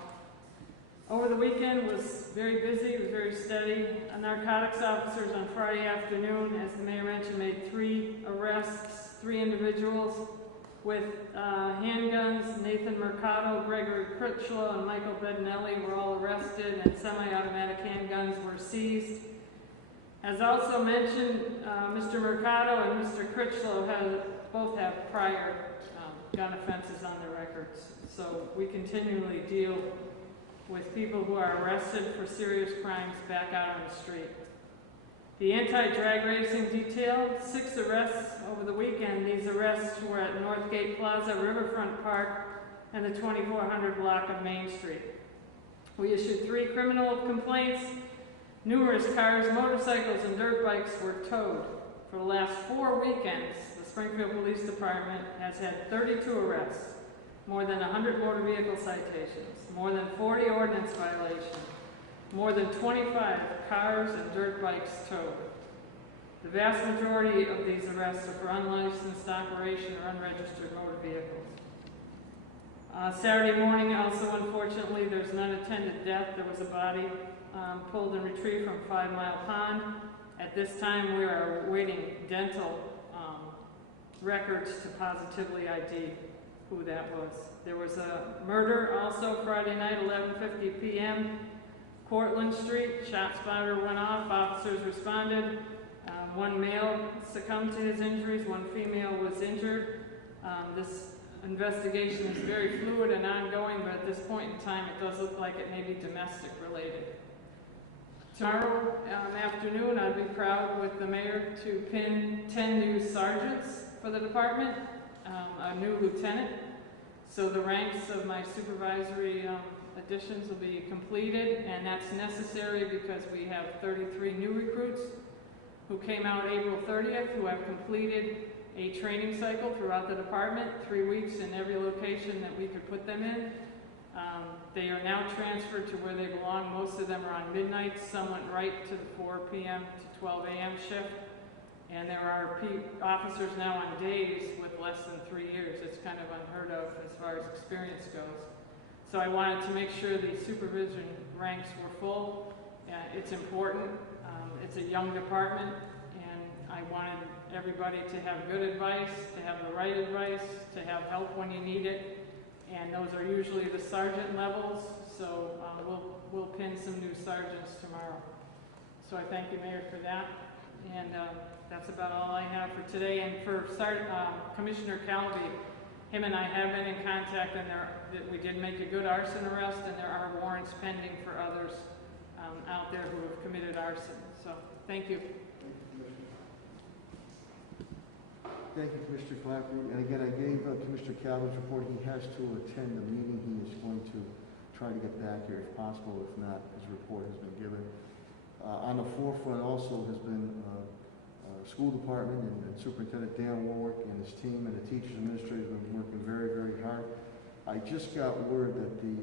Over the weekend was very busy, it was very steady. Narcotics officers on Friday afternoon, as the mayor mentioned, made 3 arrests, 3 individuals with handguns. Nathan Mercado, Gregory Critchlow, and Michael Bedinelli were all arrested, and semi-automatic handguns were seized. As also mentioned, Mr. Mercado and Mr. Critchlow both have prior gun offenses on their records. So we continually deal with people who are arrested for serious crimes back out on the street. The anti-drag racing detail, 6 arrests over the weekend. These arrests were at Northgate Plaza, Riverfront Park, and the 2400 block of Main Street. We issued 3 criminal complaints. Numerous cars, motorcycles, and dirt bikes were towed. For the last 4 weekends, the Springfield Police Department has had 32 arrests, more than 100 motor vehicle citations, more than 40 ordinance violations, more than 25 cars and dirt bikes towed. The vast majority of these arrests are for unlicensed operation or unregistered motor vehicles. Saturday morning, also unfortunately, there's an unattended death. There was a body pulled and retrieved from 5 Mile Pond. At this time, we are awaiting dental records to positively ID who that was. There was a murder also Friday night, 11:50 p.m., Cortlandt Street. Shot spotter went off, officers responded. 1 male succumbed to his injuries, 1 female was injured. This investigation is very fluid and ongoing, but at this point in time, it does look like it may be domestic related. Tomorrow afternoon, I'd be proud with the mayor to pin 10 new sergeants for the department, a new lieutenant. So the ranks of my supervisory additions will be completed, and that's necessary because we have 33 new recruits who came out April 30th, who have completed a training cycle throughout the department, 3 weeks in every location that we could put them in. They are now transferred to where they belong. Most of them are on midnights. Some went right to the 4 p.m. to 12 a.m. shift. And there are officers now on days with less than 3 years. It's kind of unheard of as far as experience goes. So I wanted to make sure the supervision ranks were full. It's important. It's a young department, and I wanted everybody to have good advice, to have the right advice, to have help when you need it. And those are usually the sergeant levels. So we'll pin some new sergeants tomorrow. So I thank you, Mayor, for that. And that's about all I have for today. And for Commissioner Calvi, him and I have been in contact, and that we did make a good arson arrest, and there are warrants pending for others out there who have committed arson. So thank you. Thank you, Commissioner Clapper. And again, I gave Commissioner Calvin's report. He has to attend the meeting. He is going to try to get back here if possible. If not, his report has been given. On the forefront also has been school department and Superintendent Dan Warwick and his team and the teachers and administrators have been working very, very hard. I just got word that the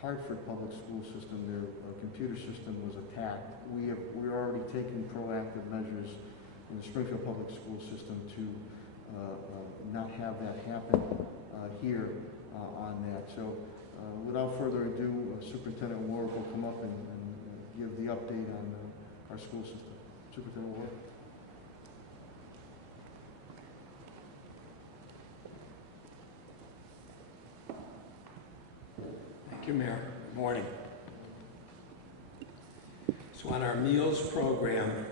Hartford Public School System, their computer system was attacked. We're already taking proactive measures in the Springfield Public School System to not have that happen here on that. So without further ado, Superintendent Warwick will come up and give the update on our school system. Superintendent Warwick. Thank you, Mayor. Good morning. So on our meals program,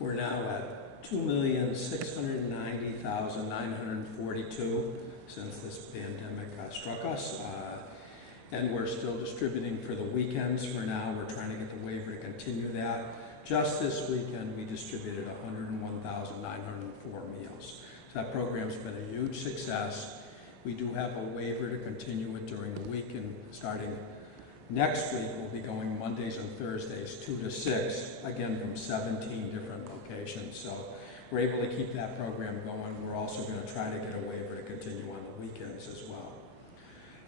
we're now at 2,690,942 since this pandemic struck us. And we're still distributing for the weekends for now. We're trying to get the waiver to continue that. Just this weekend, we distributed 101,904 meals. So that program's been a huge success. We do have a waiver to continue it during the week, and starting next week, we'll be going Mondays and Thursdays, 2 to 6, again from 17 different locations. So we're able to keep that program going. We're also going to try to get a waiver to continue on the weekends as well.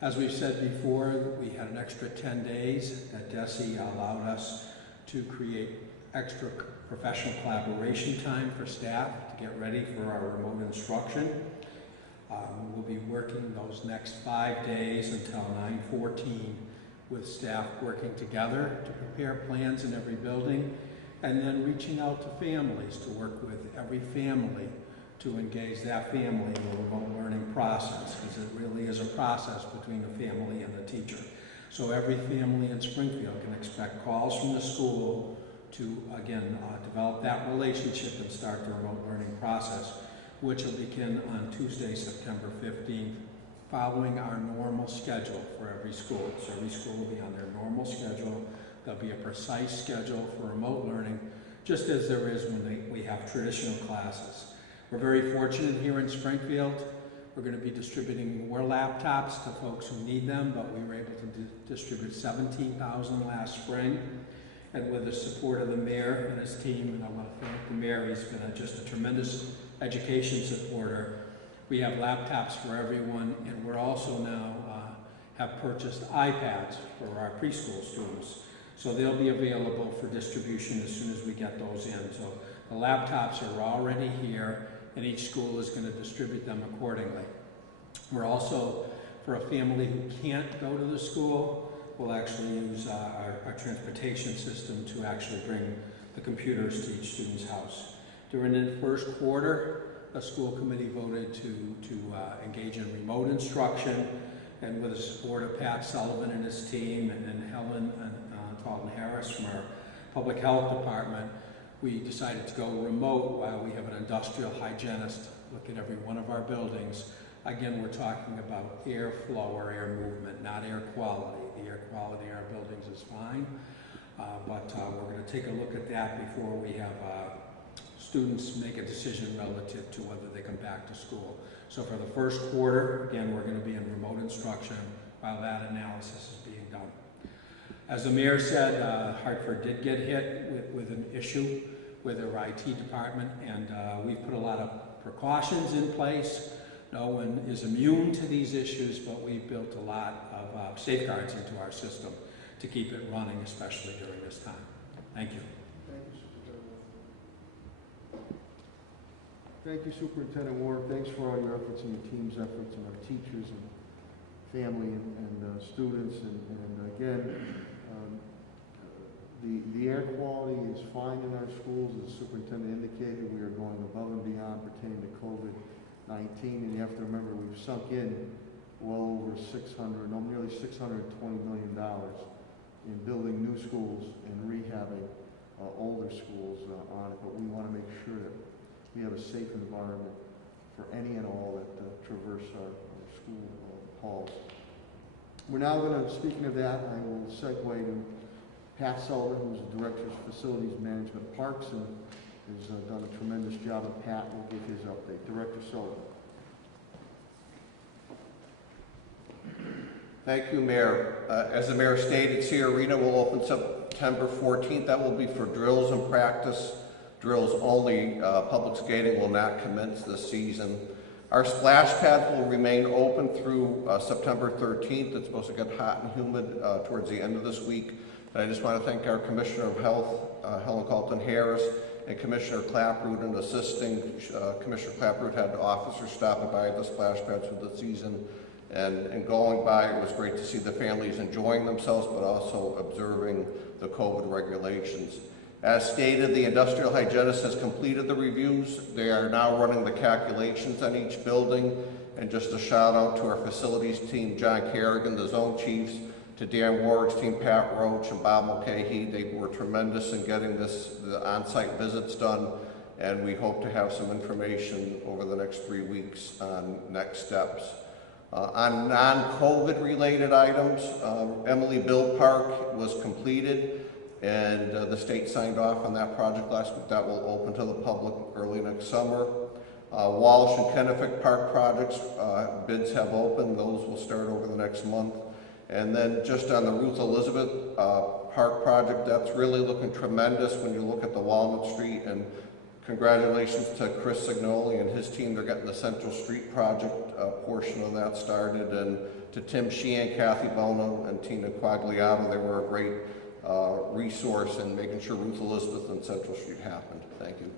As we've said before, we had an extra 10 days that DESE allowed us to create extra professional collaboration time for staff to get ready for our remote instruction. We'll be working those next 5 days until 9/14 with staff working together to prepare plans in every building, and then reaching out to families to work with every family to engage that family in the remote learning process, because it really is a process between the family and the teacher. So every family in Springfield can expect calls from the school to, again, develop that relationship and start the remote learning process, which will begin on Tuesday, September 15th, following our normal schedule for every school. So every school will be on their normal schedule. There'll be a precise schedule for remote learning, just as there is when we have traditional classes. We're very fortunate here in Springfield. We're going to be distributing more laptops to folks who need them, but we were able to distribute 17,000 last spring. And with the support of the mayor and his team, and I want to thank the mayor, he's been just a tremendous education supporter. We have laptops for everyone, and we're also now have purchased iPads for our preschool students. So they'll be available for distribution as soon as we get those in. So the laptops are already here, and each school is going to distribute them accordingly. We're also, for a family who can't go to the school, we'll actually use our transportation system to actually bring the computers to each student's house. During the first quarter, the school committee voted to engage in remote instruction, and with the support of Pat Sullivan and his team, and then Helen and Colton Harris from our public health department, we decided to go remote while we have an industrial hygienist look at every one of our buildings. Again, we're talking about airflow or air movement, not air quality. The air quality in our buildings is fine, but we're going to take a look at that before we have students make a decision relative to whether they come back to school. So for the first quarter, again, we're going to be in remote instruction while that analysis is being done. As the mayor said, Hartford did get hit with an issue with their IT department, and we've put a lot of precautions in place. No one is immune to these issues, but we've built a lot of safeguards into our system to keep it running, especially during this time. Thank you. Thank you, Superintendent Warwick. Thanks for all your efforts and your team's efforts and our teachers and family and students. And again, the air quality is fine in our schools. As the superintendent indicated, we are going above and beyond pertaining to COVID-19. And you have to remember, we've sunk in well over nearly $620 million in building new schools and rehabbing older schools on it, but we want to make sure that we have a safe environment for any and all that traverse our school halls. We're now going to, speaking of that, I will segue to Pat Sullivan, who's the Director of Facilities Management Parks, and has done a tremendous job, and Pat will give his update. Director Sullivan. Thank you, Mayor. As the Mayor stated, Sea Arena will open September 14th. That will be for drills and practice. Drills only. Public skating will not commence this season. Our splash pads will remain open through September 13th. It's supposed to get hot and humid towards the end of this week. And I just want to thank our Commissioner of Health, Helen Colton Harris, and Commissioner Claproot in assisting. Commissioner Claproot had officers stopping by at the splash pads for the season. And going by, it was great to see the families enjoying themselves, but also observing the COVID regulations. As stated, the industrial hygienist has completed the reviews. They are now running the calculations on each building. And just a shout out to our facilities team, John Kerrigan, the zone chiefs, to Dan Warwick's team, Pat Roach and Bob Mulcahy. They were tremendous in getting the on-site visits done. And we hope to have some information over the next 3 weeks on next steps. On non-COVID related items, Emily Bill Park was completed and the state signed off on that project last week. That will open to the public early next summer. Walsh and Kennefic Park projects, bids have opened. Those will start over the next month. And then just on the Ruth Elizabeth Park project, that's really looking tremendous when you look at the Walnut Street. And congratulations to Chris Signoli and his team. They're getting the Central Street project portion of that started. And to Tim Sheehan, Kathy Bono, and Tina Quagliato, they were a great resource in making sure Ruth Elizabeth and Central Street happened. Thank you.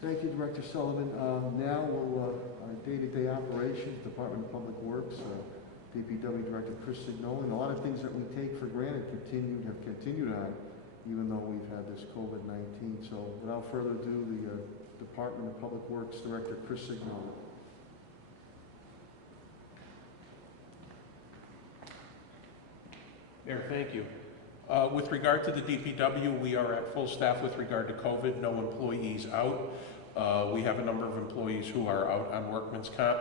Thank you, Director Sullivan. Now we'll, our day-to-day operations, Department of Public Works, DPW Director Chris Signoli, and a lot of things that we take for granted have continued on, even though we've had this COVID-19. So without further ado, the Department of Public Works Director Chris Signoli. Mayor, thank you. With regard to the DPW, we are at full staff with regard to COVID, no employees out. We have a number of employees who are out on workman's comp,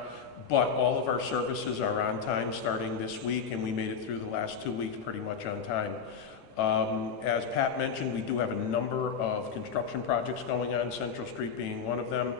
but all of our services are on time starting this week, and we made it through the last 2 weeks pretty much on time. As Pat mentioned, we do have a number of construction projects going on, Central Street being one of them,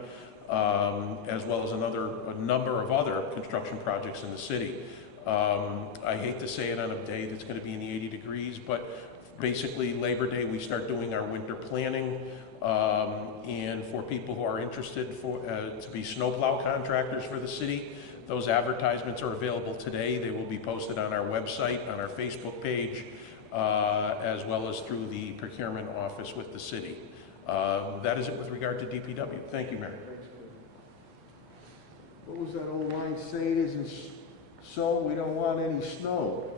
as well as a number of other construction projects in the city. I hate to say it on a day that's going to be in the 80 degrees, but basically Labor Day we start doing our winter planning, and for people who are interested to be snowplow contractors for the city, those advertisements are available today. They will be posted on our website, on our Facebook page, as well as through the procurement office with the city. That is it with regard to DPW. Thank you, Mayor. What was that old line say? It isn't so we don't want any snow,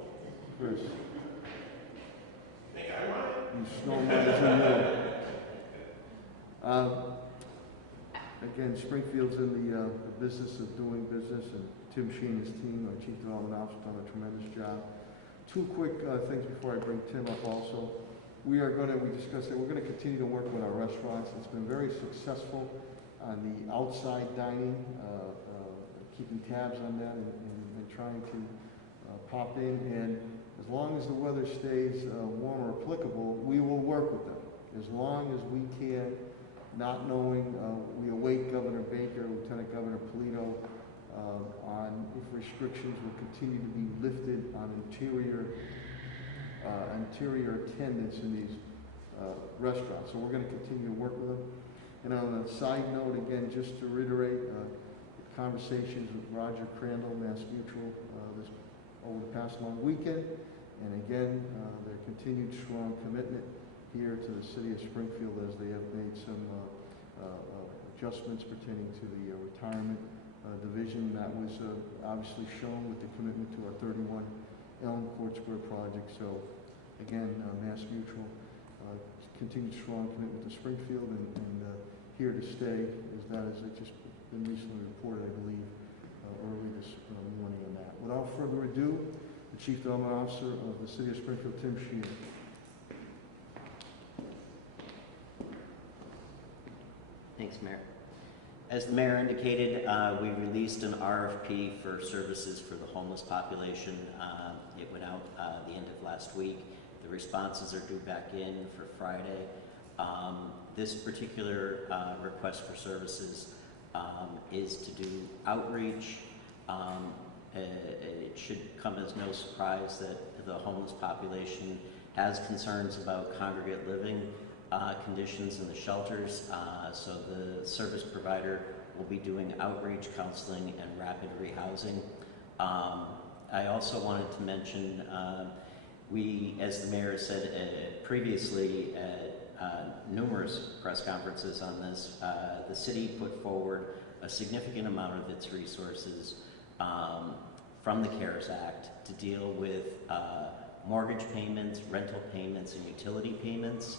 Chris. Think I want it? You snow mines you. Again, Springfield's in the business of doing business, and Tim Sheen and his team, our Chief Development Officer, done a tremendous job. Two quick things before I bring Tim up also. We discussed that we're going to continue to work with our restaurants. It's been very successful on the outside dining, keeping tabs on that and trying to pop in. And as long as the weather stays warm or applicable, we will work with them. As long as we can, not knowing, we await Governor Baker, Lieutenant Governor Polito, on if restrictions will continue to be lifted on interior attendance in these restaurants. So we're going to continue to work with them. And on a side note, again, just to reiterate, conversations with Roger Crandall, Mass Mutual, over the past long weekend. And again, their continued strong commitment here to the city of Springfield as they have made some adjustments pertaining to the retirement division. That was obviously shown with the commitment to our 31 Elm Court Square project. So again, Mass Mutual, continued strong commitment to Springfield and here to stay, as that is just been recently reported, I believe, early this morning on that. Without further ado, the Chief Development Officer of the City of Springfield, Tim Sheehan. Thanks, Mayor. As the Mayor indicated, we released an RFP for services for the homeless population. It went out the end of last week. The responses are due back in for Friday. This particular request for services is to do outreach. It should come as no surprise that the homeless population has concerns about congregate living conditions in the shelters, so the service provider will be doing outreach, counseling, and rapid rehousing. I also wanted to mention, we, as the Mayor said previously at numerous press conferences on this, the city put forward a significant amount of its resources from the CARES Act to deal with mortgage payments, rental payments, and utility payments.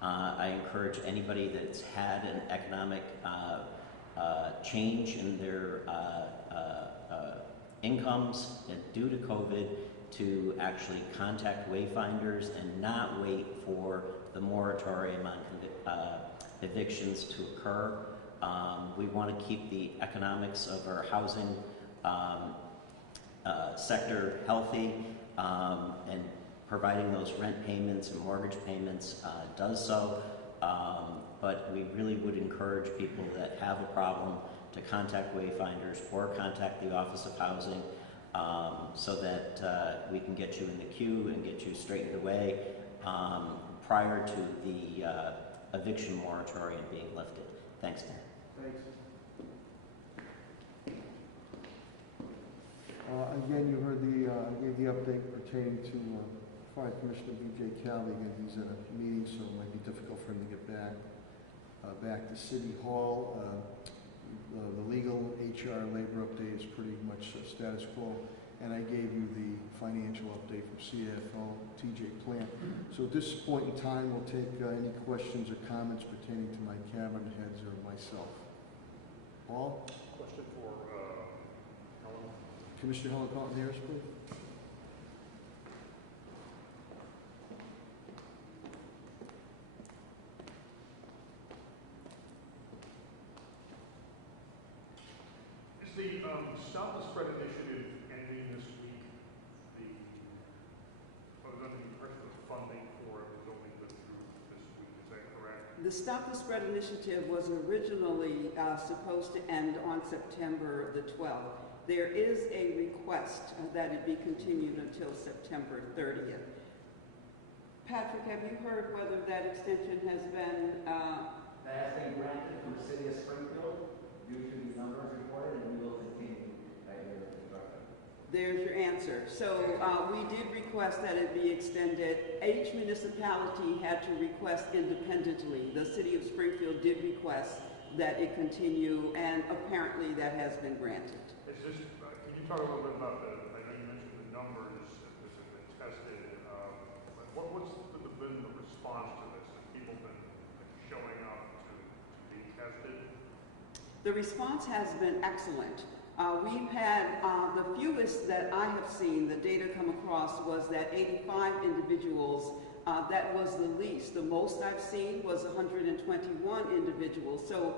I encourage anybody that's had an economic change in their incomes due to COVID to actually contact Wayfinders and not wait for the moratorium on evictions to occur. We want to keep the economics of our housing sector healthy, and providing those rent payments and mortgage payments does so. But we really would encourage people that have a problem to contact Wayfinders or contact the Office of Housing so that we can get you in the queue and get you straightened away prior to the eviction moratorium being lifted. Thanks, Mayor. Thanks. Again, you heard I gave the update pertaining to Fire Commissioner B.J. Calvi. Again, he's at a meeting, so it might be difficult for him to get back to City Hall. The legal, HR, labor update is pretty much status quo. And I gave you the financial update from CFO TJ Plant. So at this point in time, we'll take any questions or comments pertaining to my cabinet heads or myself. Paul? Question for Helen. Commissioner Helen Colton Harris, please. Is the Stop the Spread initiative ending this week? I was under the impression that the funding for it was only good through this week. Is that correct? The Stop the Spread initiative was originally supposed to end on September the 12th. There is a request that it be continued until September 30th. Patrick, have you heard whether that extension has been... That has been granted from the City of Springfield due to the numbers reported, and we will continue at your instruction. There's your answer. So we did request that it be extended. Each municipality had to request independently. The City of Springfield did request that it continue, and apparently that has been granted. Is this, can you talk a little bit about I know you mentioned the numbers that this has been tested. What's been the response to this? Have people been showing up to be tested? The response has been excellent. We've had the fewest that I have seen, the data come across was that 85 individuals. That was the least. The most I've seen was 121 individuals. So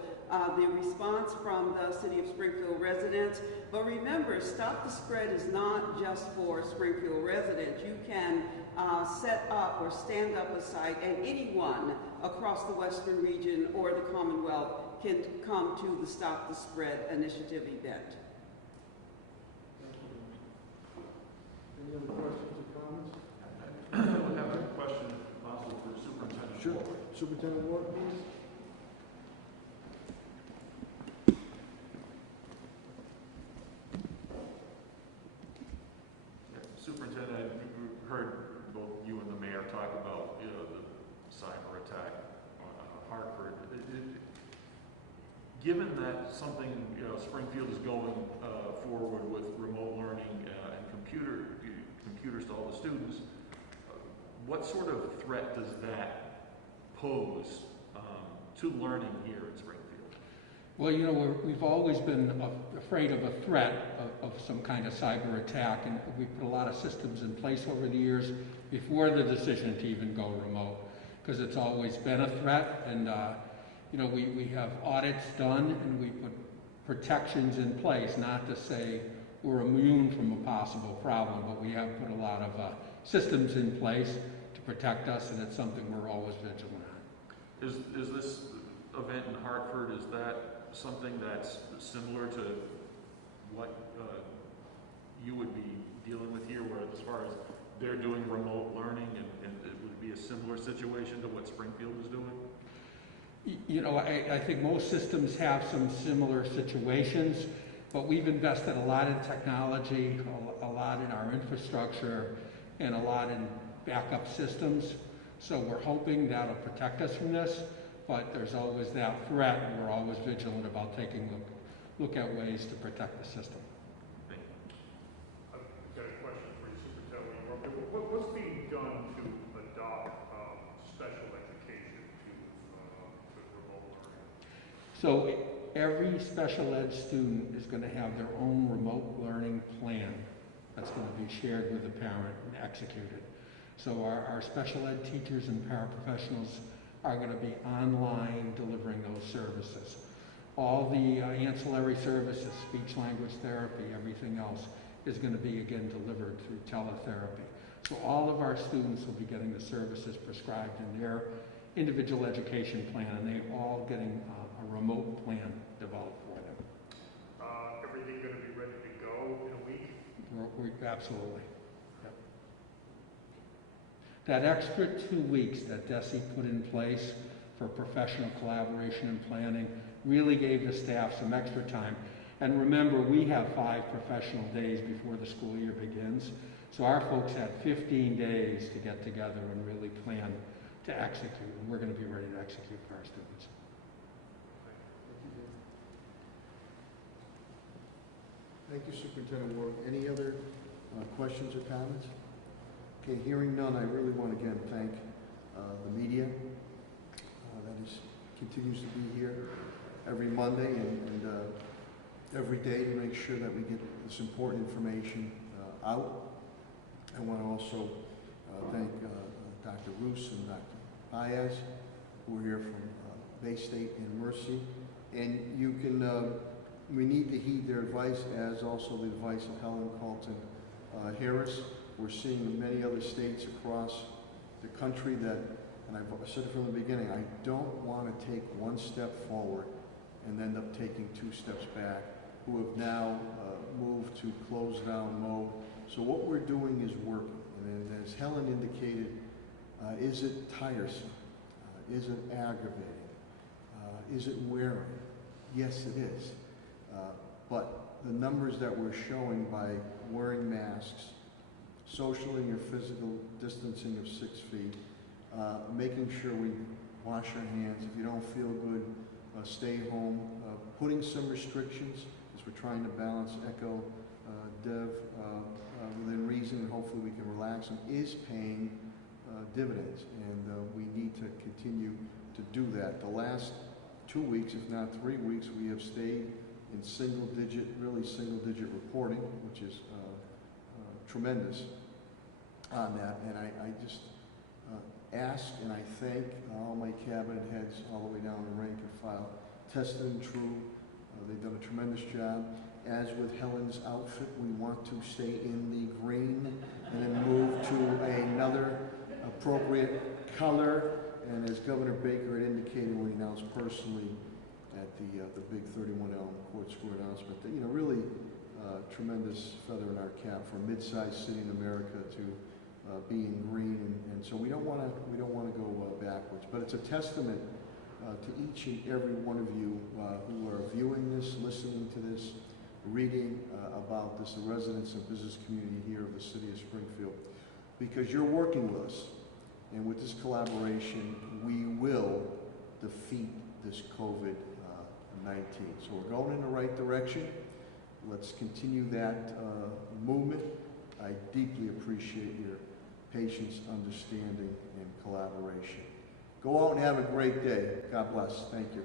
the response from the City of Springfield residents, but remember, Stop the Spread is not just for Springfield residents. You can set up or stand up a site, and anyone across the Western region or the Commonwealth can come to the Stop the Spread initiative event. Any other questions or comments? I have a question possible for Superintendent Sure. Ward. Superintendent Ward, please. Superintendent, I heard both you and the mayor talk about the cyber attack on Hartford. Given that something, Springfield is going forward with remote learning and computers to all the students, what sort of threat does that pose to learning here in Springfield? Well, you know, we've always been afraid of a threat of some kind of cyber attack, and we put a lot of systems in place over the years before the decision to even go remote, because it's always been a threat. And you know, we have audits done, and we put protections in place, not to say we're immune from a possible problem, but we have put a lot of systems in place to protect us, and it's something we're always vigilant on. Is this event in Hartford, is that something that's similar to what you would be dealing with here, where as far as they're doing remote learning, and it would be a similar situation to what Springfield is doing? You know, I think most systems have some similar situations, but we've invested a lot in technology, a lot in our infrastructure, and a lot in backup systems. So we're hoping that'll protect us from this, but there's always that threat, and we're always vigilant about taking a look at ways to protect the system. I've got a question for you, Superintendent. What's being done to adopt special education to remote learning? So every special ed student is going to have their own remote learning plan that's going to be shared with the parent and executed. So our special ed teachers and paraprofessionals are going to be online delivering those services. All the ancillary services, speech language therapy, everything else is going to be again delivered through teletherapy. So all of our students will be getting the services prescribed in their individual education plan, and they're all getting a remote plan developed for them. Everything going to be ready to go in a week? Absolutely. Yep. That extra 2 weeks that DESE put in place for professional collaboration and planning really gave the staff some extra time. And remember, we have 5 professional days before the school year begins. So our folks had 15 days to get together and really plan to execute. And we're going to be ready to execute for our students. Thank you, Superintendent Ward. Any other questions or comments? Okay, hearing none, I really want to again thank the media that continues to be here every Monday and every day to make sure that we get this important information out. I want to also thank Dr. Roos and Dr. Baez, who are here from Bay State and Mercy. And you can, we need to heed their advice, as also the advice of Helen, Colton, Harris. We're seeing in many other states across the country that, and I've said it from the beginning, I don't want to take one step forward and end up taking 2 steps back, who have now moved to close down mode. So what we're doing is working. And as Helen indicated, is it tiresome? Is it aggravating? Is it wearing? Yes, it is. But the numbers that we're showing by wearing masks, socially or physical distancing of 6 feet, making sure we wash our hands. If you don't feel good, stay home. Putting some restrictions, as we're trying to balance ECHO, DEV, within reason, and hopefully we can relax them, is paying dividends. And we need to continue to do that. The last 2 weeks, if not 3 weeks, we have stayed in single-digit, really single-digit reporting, which is tremendous on that. And I just ask and I thank all my cabinet heads all the way down the rank and file. Tested and true. They've done a tremendous job. As with Helen's outfit, we want to stay in the green and then move to another appropriate color. And as Governor Baker had indicated when he announced personally at the big 31 Elm Court Square announcement, that, you know, really tremendous feather in our cap for a mid-sized city in America to be in green, and so we don't want to go backwards. But it's a testament to each and every one of you who are viewing this, listening to this, reading about this, the residents and business community here of the city of Springfield, because you're working with us, and with this collaboration, we will defeat this COVID-19. So we're going in the right direction. Let's continue that movement. I deeply appreciate your patience, understanding, and collaboration. Go out and have a great day. God bless. Thank you.